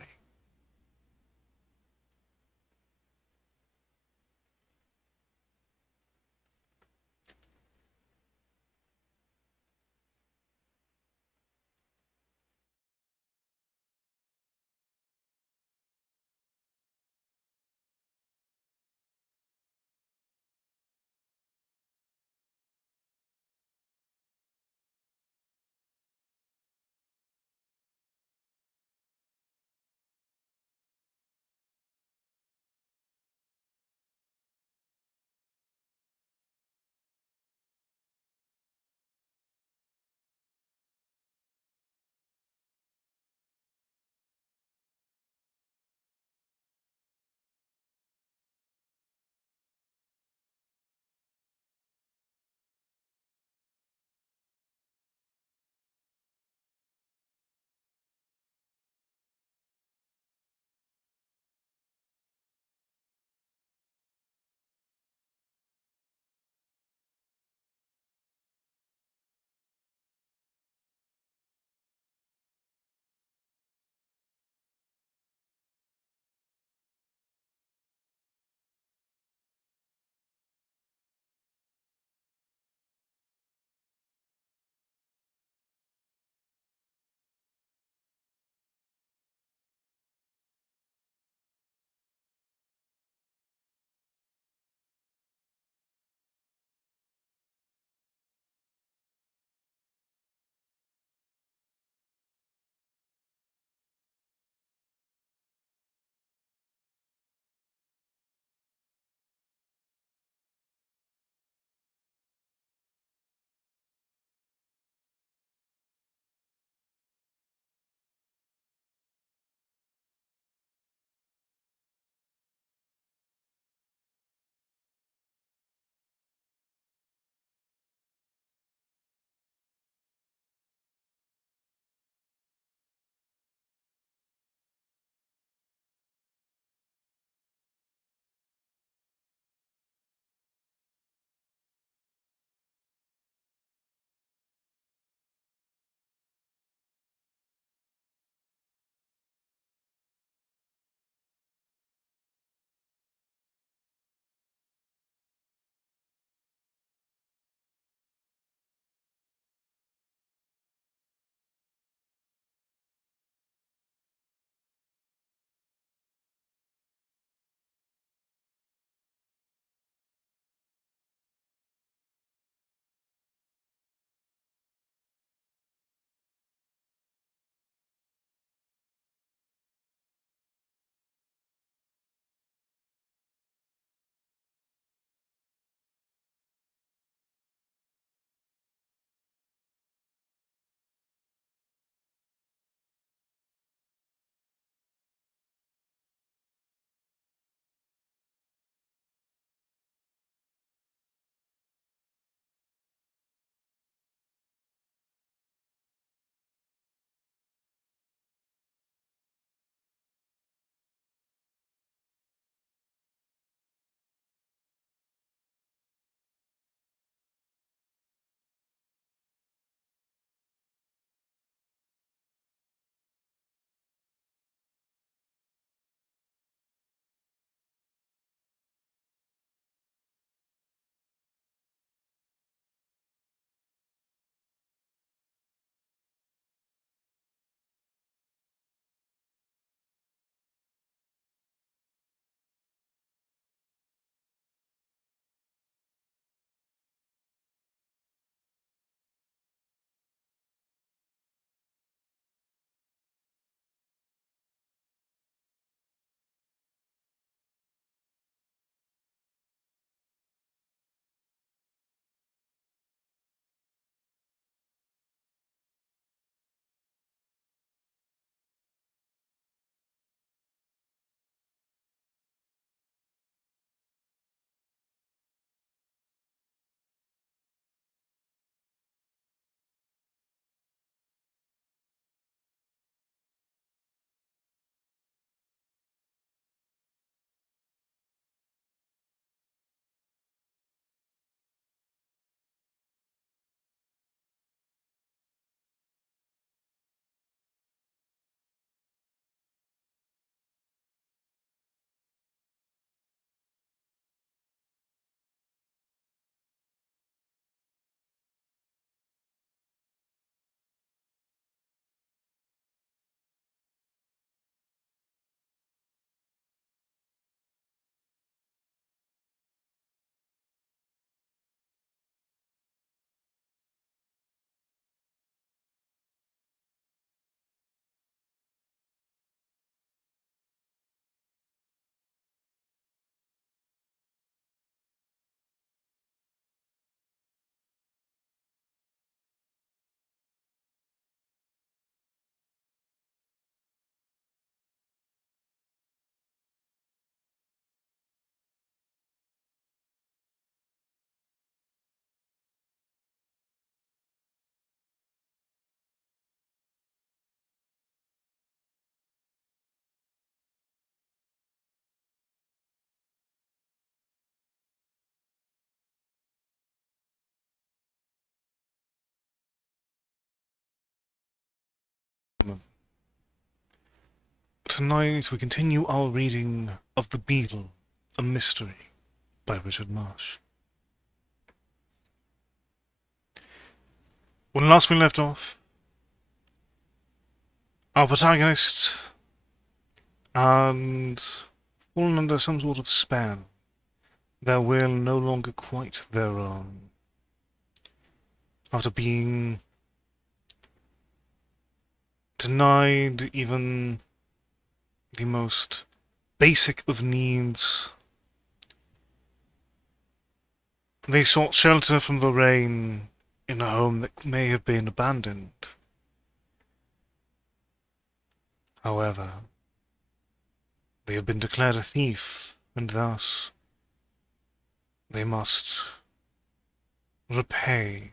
tonight we continue our reading of The Beetle, a Mystery by Richard Marsh. When last we left off, our protagonist had fallen under some sort of spell, their will no longer quite their own. After being denied even the most basic of needs, they sought shelter from the rain in a home that may have been abandoned. However, they have been declared a thief, and thus they must repay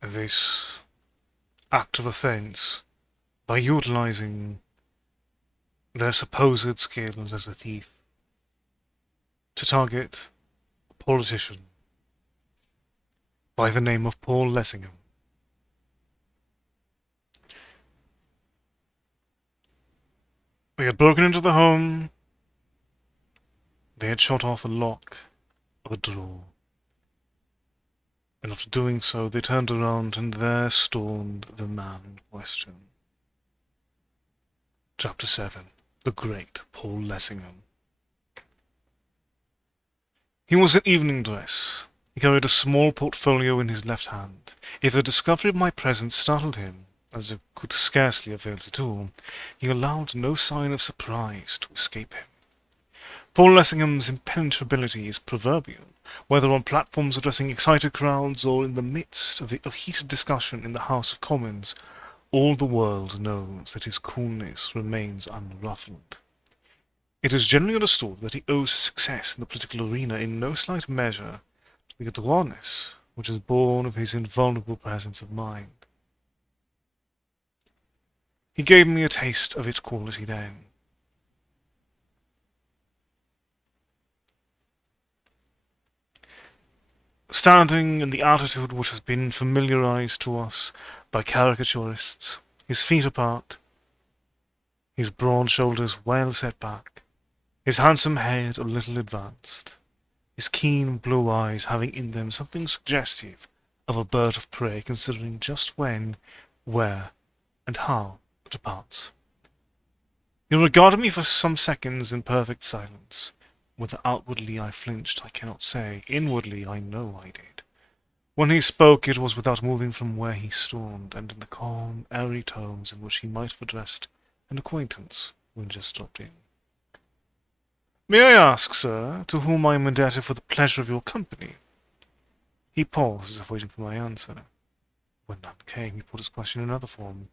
this act of offense by utilizing their supposed skills as a thief to target a politician by the name of Paul Lessingham. They had broken into the home. They had shot off a lock of a drawer. And after doing so, they turned around and there stormed the man in question. Chapter 7. The Great Paul Lessingham. He was in evening dress. He carried a small portfolio in his left hand. If the discovery of my presence startled him, as it could scarcely avail to do, he allowed no sign of surprise to escape him. Paul Lessingham's impenetrability is proverbial, whether on platforms addressing excited crowds or in the midst of heated discussion in the House of Commons. All the world knows that his coolness remains unruffled. It is generally understood that he owes his success in the political arena in no slight measure to the adroitness which is born of his invulnerable presence of mind. He gave me a taste of its quality then. Standing in the attitude which has been familiarized to us by caricaturists, his feet apart, his broad shoulders well set back, his handsome head a little advanced, his keen blue eyes having in them something suggestive of a bird of prey considering just when, where, and how to pounce. He regarded me for some seconds in perfect silence. Whether outwardly I flinched, I cannot say. Inwardly, I know I did. When he spoke, it was without moving from where he stood, and in the calm, airy tones in which he might have addressed an acquaintance who had just dropped in. "May I ask, sir, to whom I am indebted for the pleasure of your company?" He paused, as if waiting for my answer. When none came, he put his question in another form.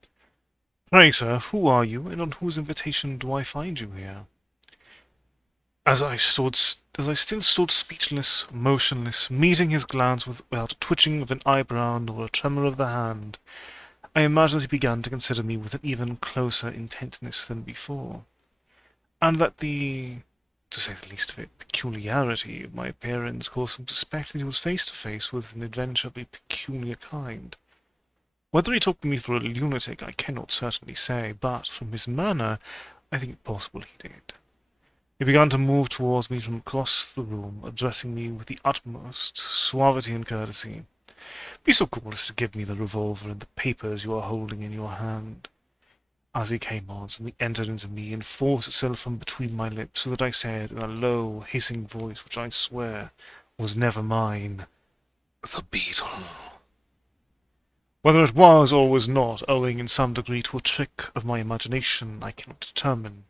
"Pray, sir, who are you, and on whose invitation do I find you here?" As I still stood speechless, motionless, meeting his glance without a twitching of an eyebrow nor a tremor of the hand, I imagined he began to consider me with an even closer intentness than before, and that the, to say the least of it, peculiarity of my appearance caused him to suspect that he was face to face with an adventure of a peculiar kind. Whether he took me for a lunatic I cannot certainly say, but from his manner I think it possible he did. He began to move towards me from across the room, addressing me with the utmost suavity and courtesy. "Be so good as to give me the revolver and the papers you are holding in your hand." As he came on, something entered into me and forced itself from between my lips, so that I said in a low, hissing voice, which I swear was never mine, "The Beetle." Whether it was or was not, owing in some degree to a trick of my imagination, I cannot determine,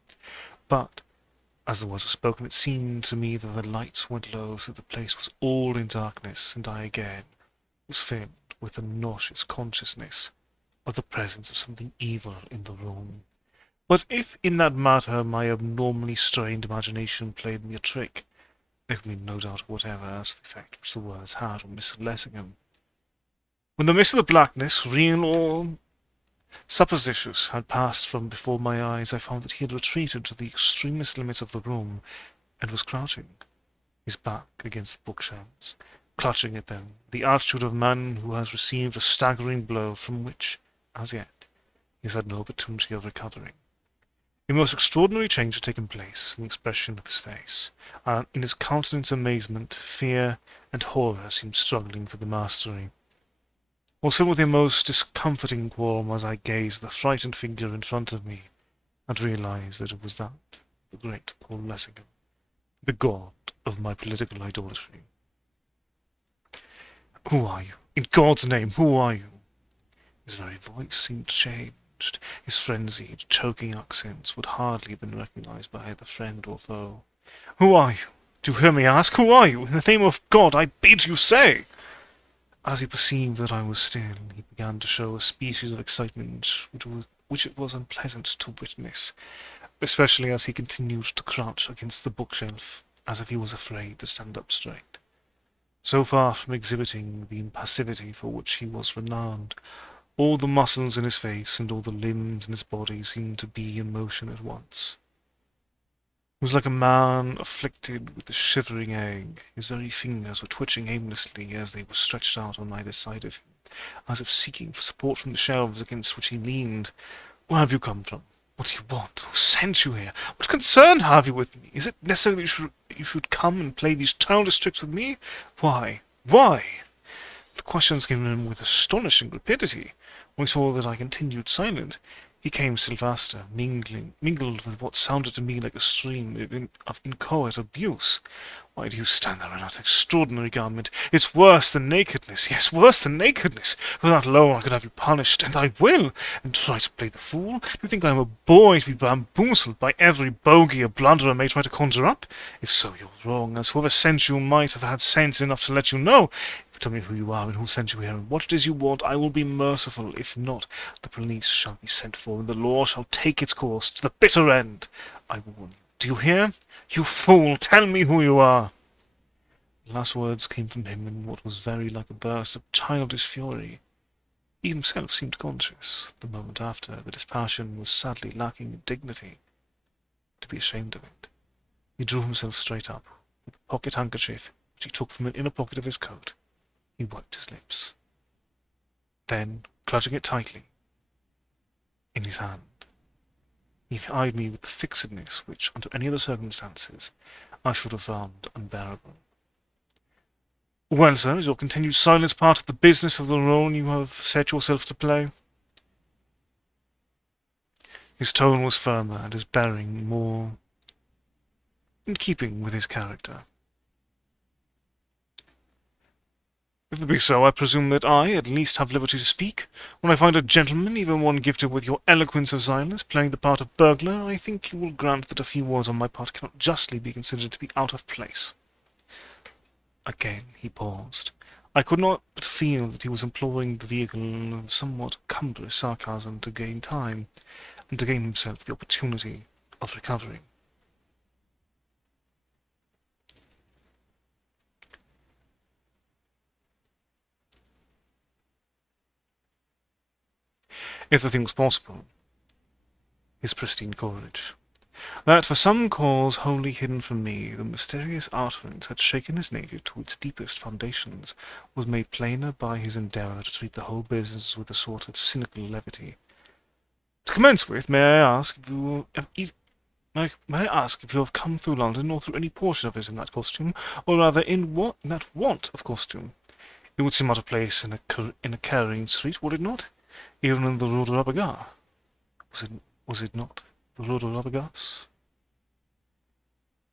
but as the words were spoken, it seemed to me that the lights went low, so that the place was all in darkness, and I again was filled with a nauseous consciousness of the presence of something evil in the room. But if in that matter my abnormally strained imagination played me a trick, there could be no doubt whatever as to the effect which the words had on Mr. Lessingham. When the mist of the blackness, real or supposititious, had passed from before my eyes, I found that he had retreated to the extremest limits of the room, and was crouching, his back against the bookshelves, clutching at them, the attitude of a man who has received a staggering blow from which, as yet, He has had no opportunity of recovering. A most extraordinary change had taken place in the expression of his face, and in his countenance amazement, fear, and horror seemed struggling for the mastery. I was filled with a most discomforting qualm as I gazed at the frightened figure in front of me, and realized that it was that of the great Paul Lessingham, the god of my political idolatry. Who are you? In God's name, who are you? His very voice seemed changed. His frenzied, choking accents would hardly have been recognized by either friend or foe. Who are you? Do you hear me ask? Who are you? In the name of God, I bid you say! As he perceived that I was still, he began to show a species of excitement which it was unpleasant to witness, especially as he continued to crouch against the bookshelf, as if he was afraid to stand up straight. So far from exhibiting the impassivity for which he was renowned, all the muscles in his face and all the limbs in his body seemed to be in motion at once. He was like a man afflicted with a shivering ague. His very fingers were twitching aimlessly as they were stretched out on either side of him, as if seeking for support from the shelves against which he leaned. Where have you come from? What do you want? Who sent you here? What concern have you with me? Is it necessary that you should come and play these childish tricks with me? Why? Why? The questions came in with astonishing rapidity. When he saw that I continued silent, he came still faster, mingled with what sounded to me like a stream of inchoate abuse. Why do you stand there in that extraordinary garment? It's worse than nakedness, yes, worse than nakedness. For that alone I could have you punished, and I will, and try to play the fool. Do you think I am a boy to be bamboozled by every bogey a blunderer may try to conjure up? If so, you're wrong, as whoever sent you might have had sense enough to let you know. Tell me who you are and who sent you here, and what it is you want. I will be merciful. If not, the police shall be sent for, and the law shall take its course to the bitter end. I warn you. Do you hear? You fool! Tell me who you are! The last words came from him in what was very like a burst of childish fury. He himself seemed conscious, the moment after, that his passion was sadly lacking in dignity. To be ashamed of it, he drew himself straight up, with a pocket handkerchief which he took from an inner pocket of his coat. He wiped his lips. Then, clutching it tightly in his hand, he eyed me with the fixedness which, under any other circumstances, I should have found unbearable. Well, sir, is your continued silence part of the business of the role you have set yourself to play? His tone was firmer, and his bearing more in keeping with his character. If it be so, I presume that I, at least, have liberty to speak. When I find a gentleman, even one gifted with your eloquence of silence, playing the part of burglar, I think you will grant that a few words on my part cannot justly be considered to be out of place. Again he paused. I could not but feel that he was employing the vehicle of somewhat cumbrous sarcasm to gain time, and to gain himself the opportunity of recovering. If the thing was possible, his pristine courage, that for some cause wholly hidden from me, the mysterious utterance had shaken his nature to its deepest foundations, was made plainer by his endeavour to treat the whole business with a sort of cynical levity. To commence with, may I ask if you have come through London, or through any portion of it in that costume, or rather in that want of costume? It would seem out of place in a carrying street, would it not? Even in the Rue de Rabagas. Was it not the Rue de Rabagas?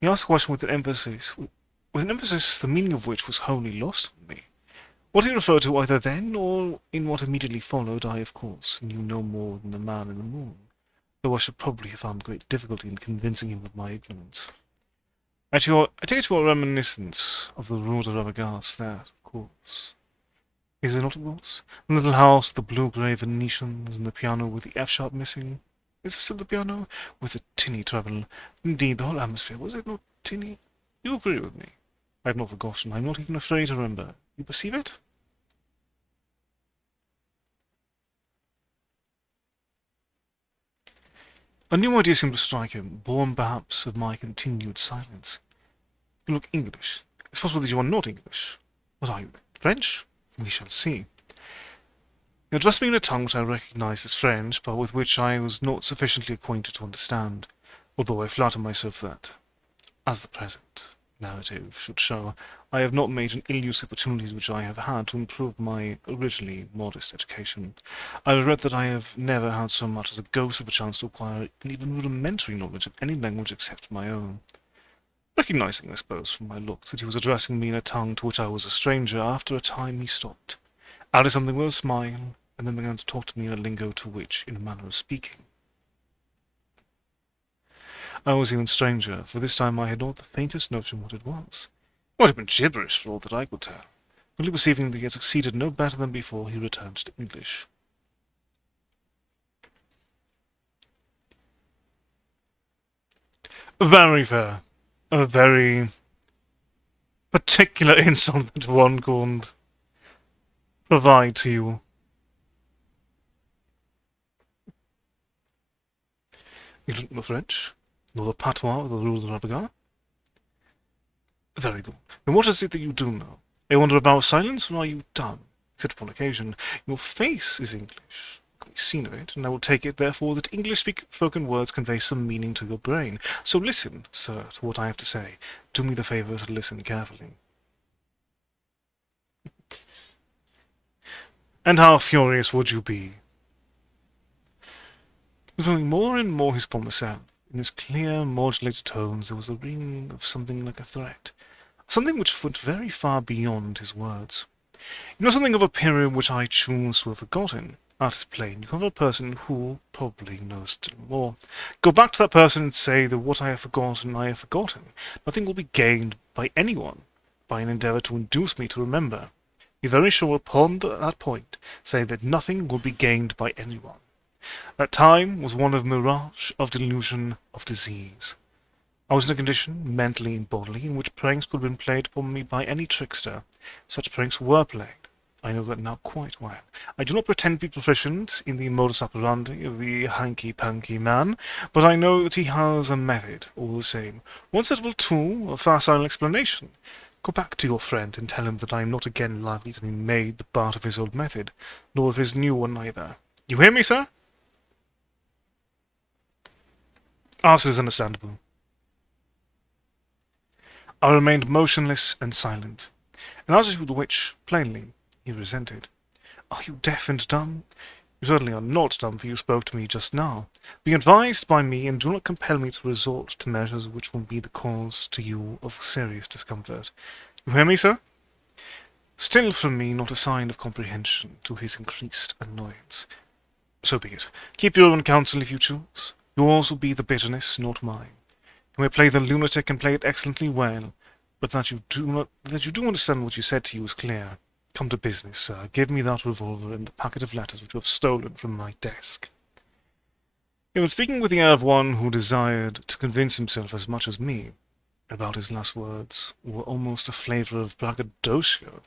He asked the question with an emphasis, the meaning of which was wholly lost on me. What he referred to either then or in what immediately followed, I, of course, knew no more than the man in the moon, though I should probably have found great difficulty in convincing him of my ignorance. I take it your reminiscence of the Rue de Rabagas, that, of course. Is it not, of course? The little house with the blue grey Venetians, and the piano with the F-sharp missing. Is it still the piano? With the tinny treble. Indeed, the whole atmosphere, was it not tinny? You agree with me. I have not forgotten. I am not even afraid to remember. You perceive it? A new idea seemed to strike him, born perhaps of my continued silence. You look English. It's possible that you are not English. What are you, then? French? We shall see. He addressed me in a tongue which I recognized as French, but with which I was not sufficiently acquainted to understand, although I flatter myself that, as the present narrative should show, I have not made an ill use of opportunities which I have had to improve my originally modest education. I regret that I have never had so much as a ghost of a chance to acquire an even rudimentary knowledge of any language except my own. Recognizing, I suppose, from my looks that he was addressing me in a tongue to which I was a stranger, after a time he stopped, added something with a smile, and then began to talk to me in a lingo to which, in a manner of speaking, I was even stranger, for this time I had not the faintest notion what it was. It might have been gibberish for all that I could tell. Quickly perceiving that he had succeeded no better than before, he returned to English. Very fair. A very particular insult that one could provide to you. You don't know French, nor the patois or the rule of the Rabaga? Very good. Then what is it that you do know? I wonder about silence, or are you dumb? Except upon occasion. Your face is English. Can be seen of it, and I will take it, therefore, that English spoken words convey some meaning to your brain. So listen, sir, to what I have to say. Do me the favour to listen carefully. And how furious would you be? Becoming more and more his former self. In his clear, modulated tones there was a ring of something like a threat. Something which went very far beyond his words. You know something of a period which I choose to have forgotten. That is plain. You come from a person who probably knows still more. Go back to that person and say that what I have forgotten, I have forgotten. Nothing will be gained by anyone by an endeavour to induce me to remember. Be very sure upon that point. Say that nothing will be gained by anyone. That time was one of mirage, of delusion, of disease. I was in a condition, mentally and bodily, in which pranks could have been played upon me by any trickster. Such pranks were played. I know that now quite well. I do not pretend to be proficient in the modus operandi of the hanky-panky man, but I know that he has a method, all the same. One suitable tool, a facile explanation. Go back to your friend and tell him that I am not again likely to be made the butt of his old method, nor of his new one either. You hear me, sir? Answer is understandable. I remained motionless and silent, an attitude which, plainly, he resented. Are you deaf and dumb? You certainly are not dumb, for you spoke to me just now. Be advised by me, and do not compel me to resort to measures which will be the cause to you of serious discomfort. You hear me, sir? Still from me not a sign of comprehension to his increased annoyance. So be it. Keep your own counsel if you choose. Yours will be the bitterness, not mine. You may play the lunatic and play it excellently well, but that you do understand what you said to you is clear. Come to business, sir. Give me that revolver and the packet of letters which you have stolen from my desk. He was speaking with the air of one who desired to convince himself as much as me. About his last words were almost a flavour of braggadocio.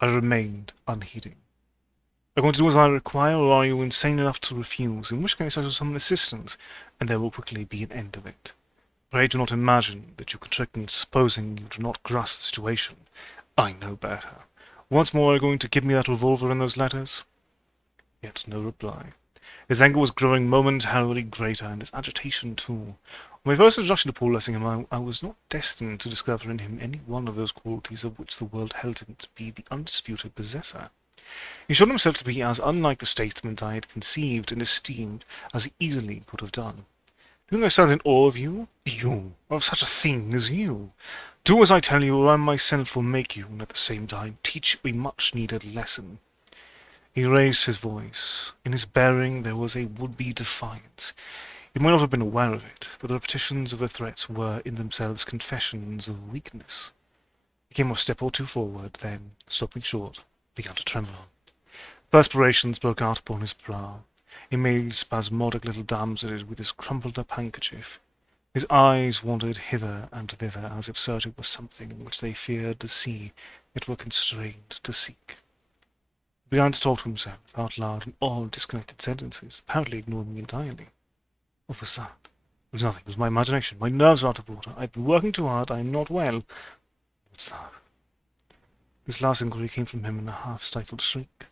I remained unheeding. Are you going to do as I require, or are you insane enough to refuse, in which case I shall summon assistance, and there will quickly be an end of it. Pray do not imagine that you can trick me into supposing you do not grasp the situation. I know better. Once more are you going to give me that revolver and those letters? Yet no reply. His anger was growing momentarily greater, and his agitation too. On my first introduction to Paul Lessingham, I was not destined to discover in him any one of those qualities of which the world held him to be the undisputed possessor. He showed himself to be as unlike the statesman I had conceived and esteemed as he easily could have done. Do you think I stand in awe of you? You, of such a thing as you? Do as I tell you, or I myself will make you, and at the same time teach you a much-needed lesson. He raised his voice. In his bearing there was a would-be defiance. He might not have been aware of it, but the repetitions of the threats were in themselves confessions of weakness. He came a step or two forward, then, stopping short, began to tremble. Perspiration broke out upon his brow. He made spasmodic little dabs at it with his crumpled-up handkerchief. His eyes wandered hither and thither, as if searching for something which they feared to see, yet were constrained to seek. He began to talk to himself, out loud, in odd, disconnected sentences, apparently ignoring me entirely. What was that? It was nothing. It was my imagination. My nerves are out of order. I've been working too hard. I am not well. What's that? This last inquiry came from him in a half-stifled shriek.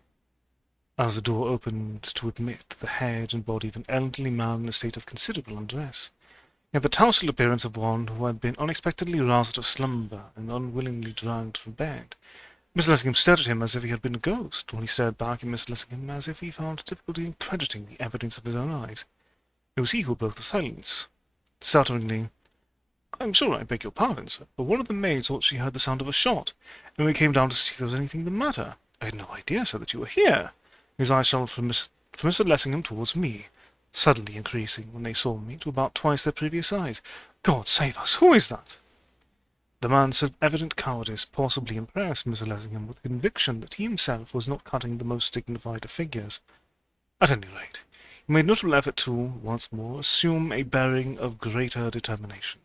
as the door opened to admit the head and body of an elderly man in a state of considerable undress. He had the tousled appearance of one who had been unexpectedly roused out of slumber and unwillingly dragged from bed. Mr. Lessingham stared at him as if he had been a ghost, while he stared back at Mr. Lessingham as if he found difficulty in crediting the evidence of his own eyes. It was he who broke the silence, stutteringly. "I'm sure I beg your pardon, sir, but one of the maids thought she heard the sound of a shot, and we came down to see if there was anything the matter. I had no idea, sir, that you were here." His eyes travelled from Mr. Lessingham towards me, suddenly increasing when they saw me to about twice their previous size. "God save us! Who is that?" The man's evident cowardice possibly impressed Mr. Lessingham with the conviction that he himself was not cutting the most dignified of figures. At any rate, he made notable effort to, once more, assume a bearing of greater determination.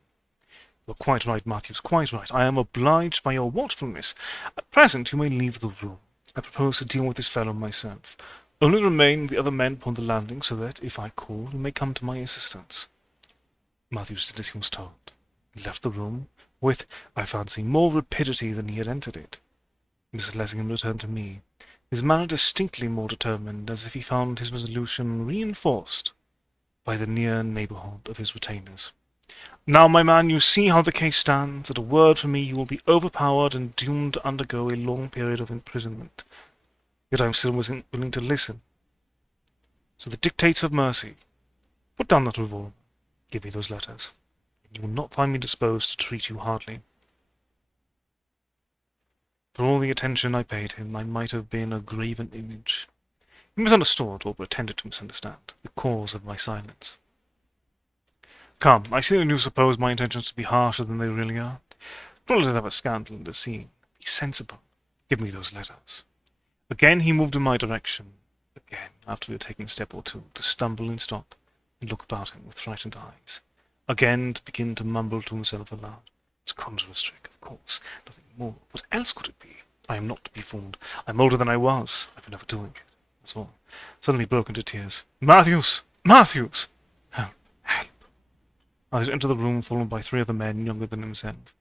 "You are quite right, Matthews, quite right. I am obliged by your watchfulness. At present you may leave the room. I propose to deal with this fellow myself. Only remain with the other men upon the landing, so that, if I call, you may come to my assistance." Matthews did as he was told. He left the room, with, I fancy, more rapidity than he had entered it. Mr. Lessingham returned to me, his manner distinctly more determined, as if he found his resolution reinforced by the near neighbourhood of his retainers. "Now, my man, you see how the case stands. At a word from me you will be overpowered and doomed to undergo a long period of imprisonment. Yet I am still willing to listen to the dictates of mercy. Put down that revolver. Give me those letters. You will not find me disposed to treat you hardly." For all the attention I paid him, I might have been a graven image. He misunderstood, or pretended to misunderstand, the cause of my silence. "Come, I see that you suppose my intentions to be harsher than they really are. Don't let us have a scandal in the scene. Be sensible. Give me those letters." Again he moved in my direction, again, after we had taken a step or two, to stumble and stop, and look about him with frightened eyes, again to begin to mumble to himself aloud. "It's a conjurer's trick, of course, nothing more. What else could it be? I am not to be fooled. I'm older than I was. I've been overdoing it. That's all." Suddenly broke into tears. "Matthews! Matthews! Help! Help!" Matthews entered the room, followed by 3 other men younger than himself.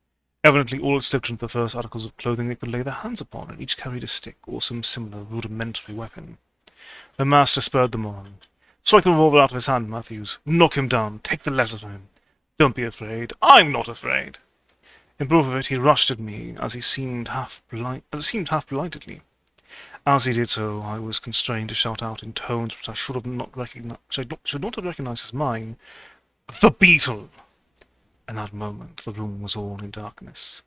Evidently all had slipped into the first articles of clothing they could lay their hands upon, and each carried a stick or some similar rudimentary weapon. Their master spurred them on. "Strike the revolver out of his hand, Matthews. Knock him down. Take the letters from him. Don't be afraid. I'm not afraid." In proof of it, he rushed at me, as it seemed half politely. As he did so, I was constrained to shout out in tones which I should not have recognized as mine, "The Beetle!" In that moment the room was all in darkness,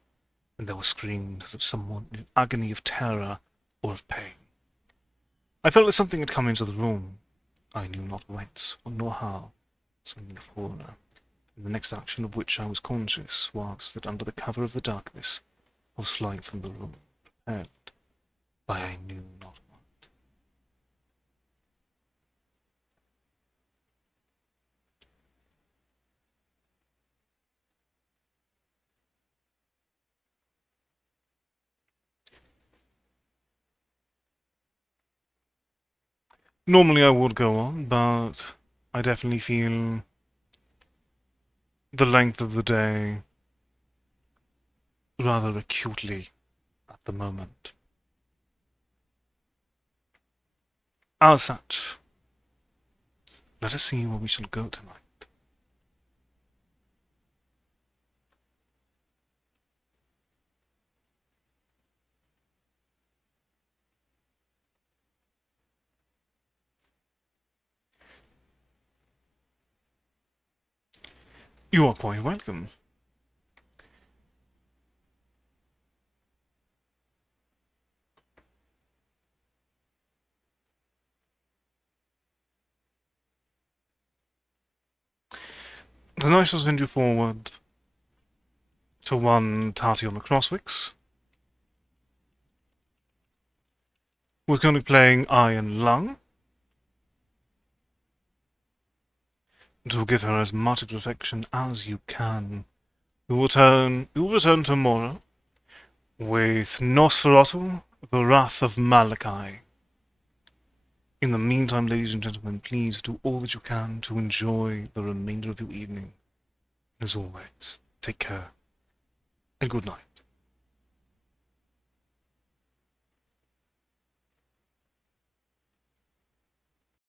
and there were screams as of someone in agony of terror or of pain. I felt that something had come into the room. I knew not whence, nor how, something of horror, and the next action of which I was conscious was that under the cover of the darkness I was flying from the room, prepared by I knew not what. Normally I would go on, but I definitely feel the length of the day rather acutely at the moment. As such, let us see where we shall go tonight. You are quite welcome. Tonight I shall send you forward to one Tarty on the Crosswicks, who's going to be playing Iron Lung, to give her as much of affection as you can. We will return tomorrow with Nosferatu, the Wrath of Malachi. In the meantime, ladies and gentlemen, please do all that you can to enjoy the remainder of your evening. As always, take care, and good night.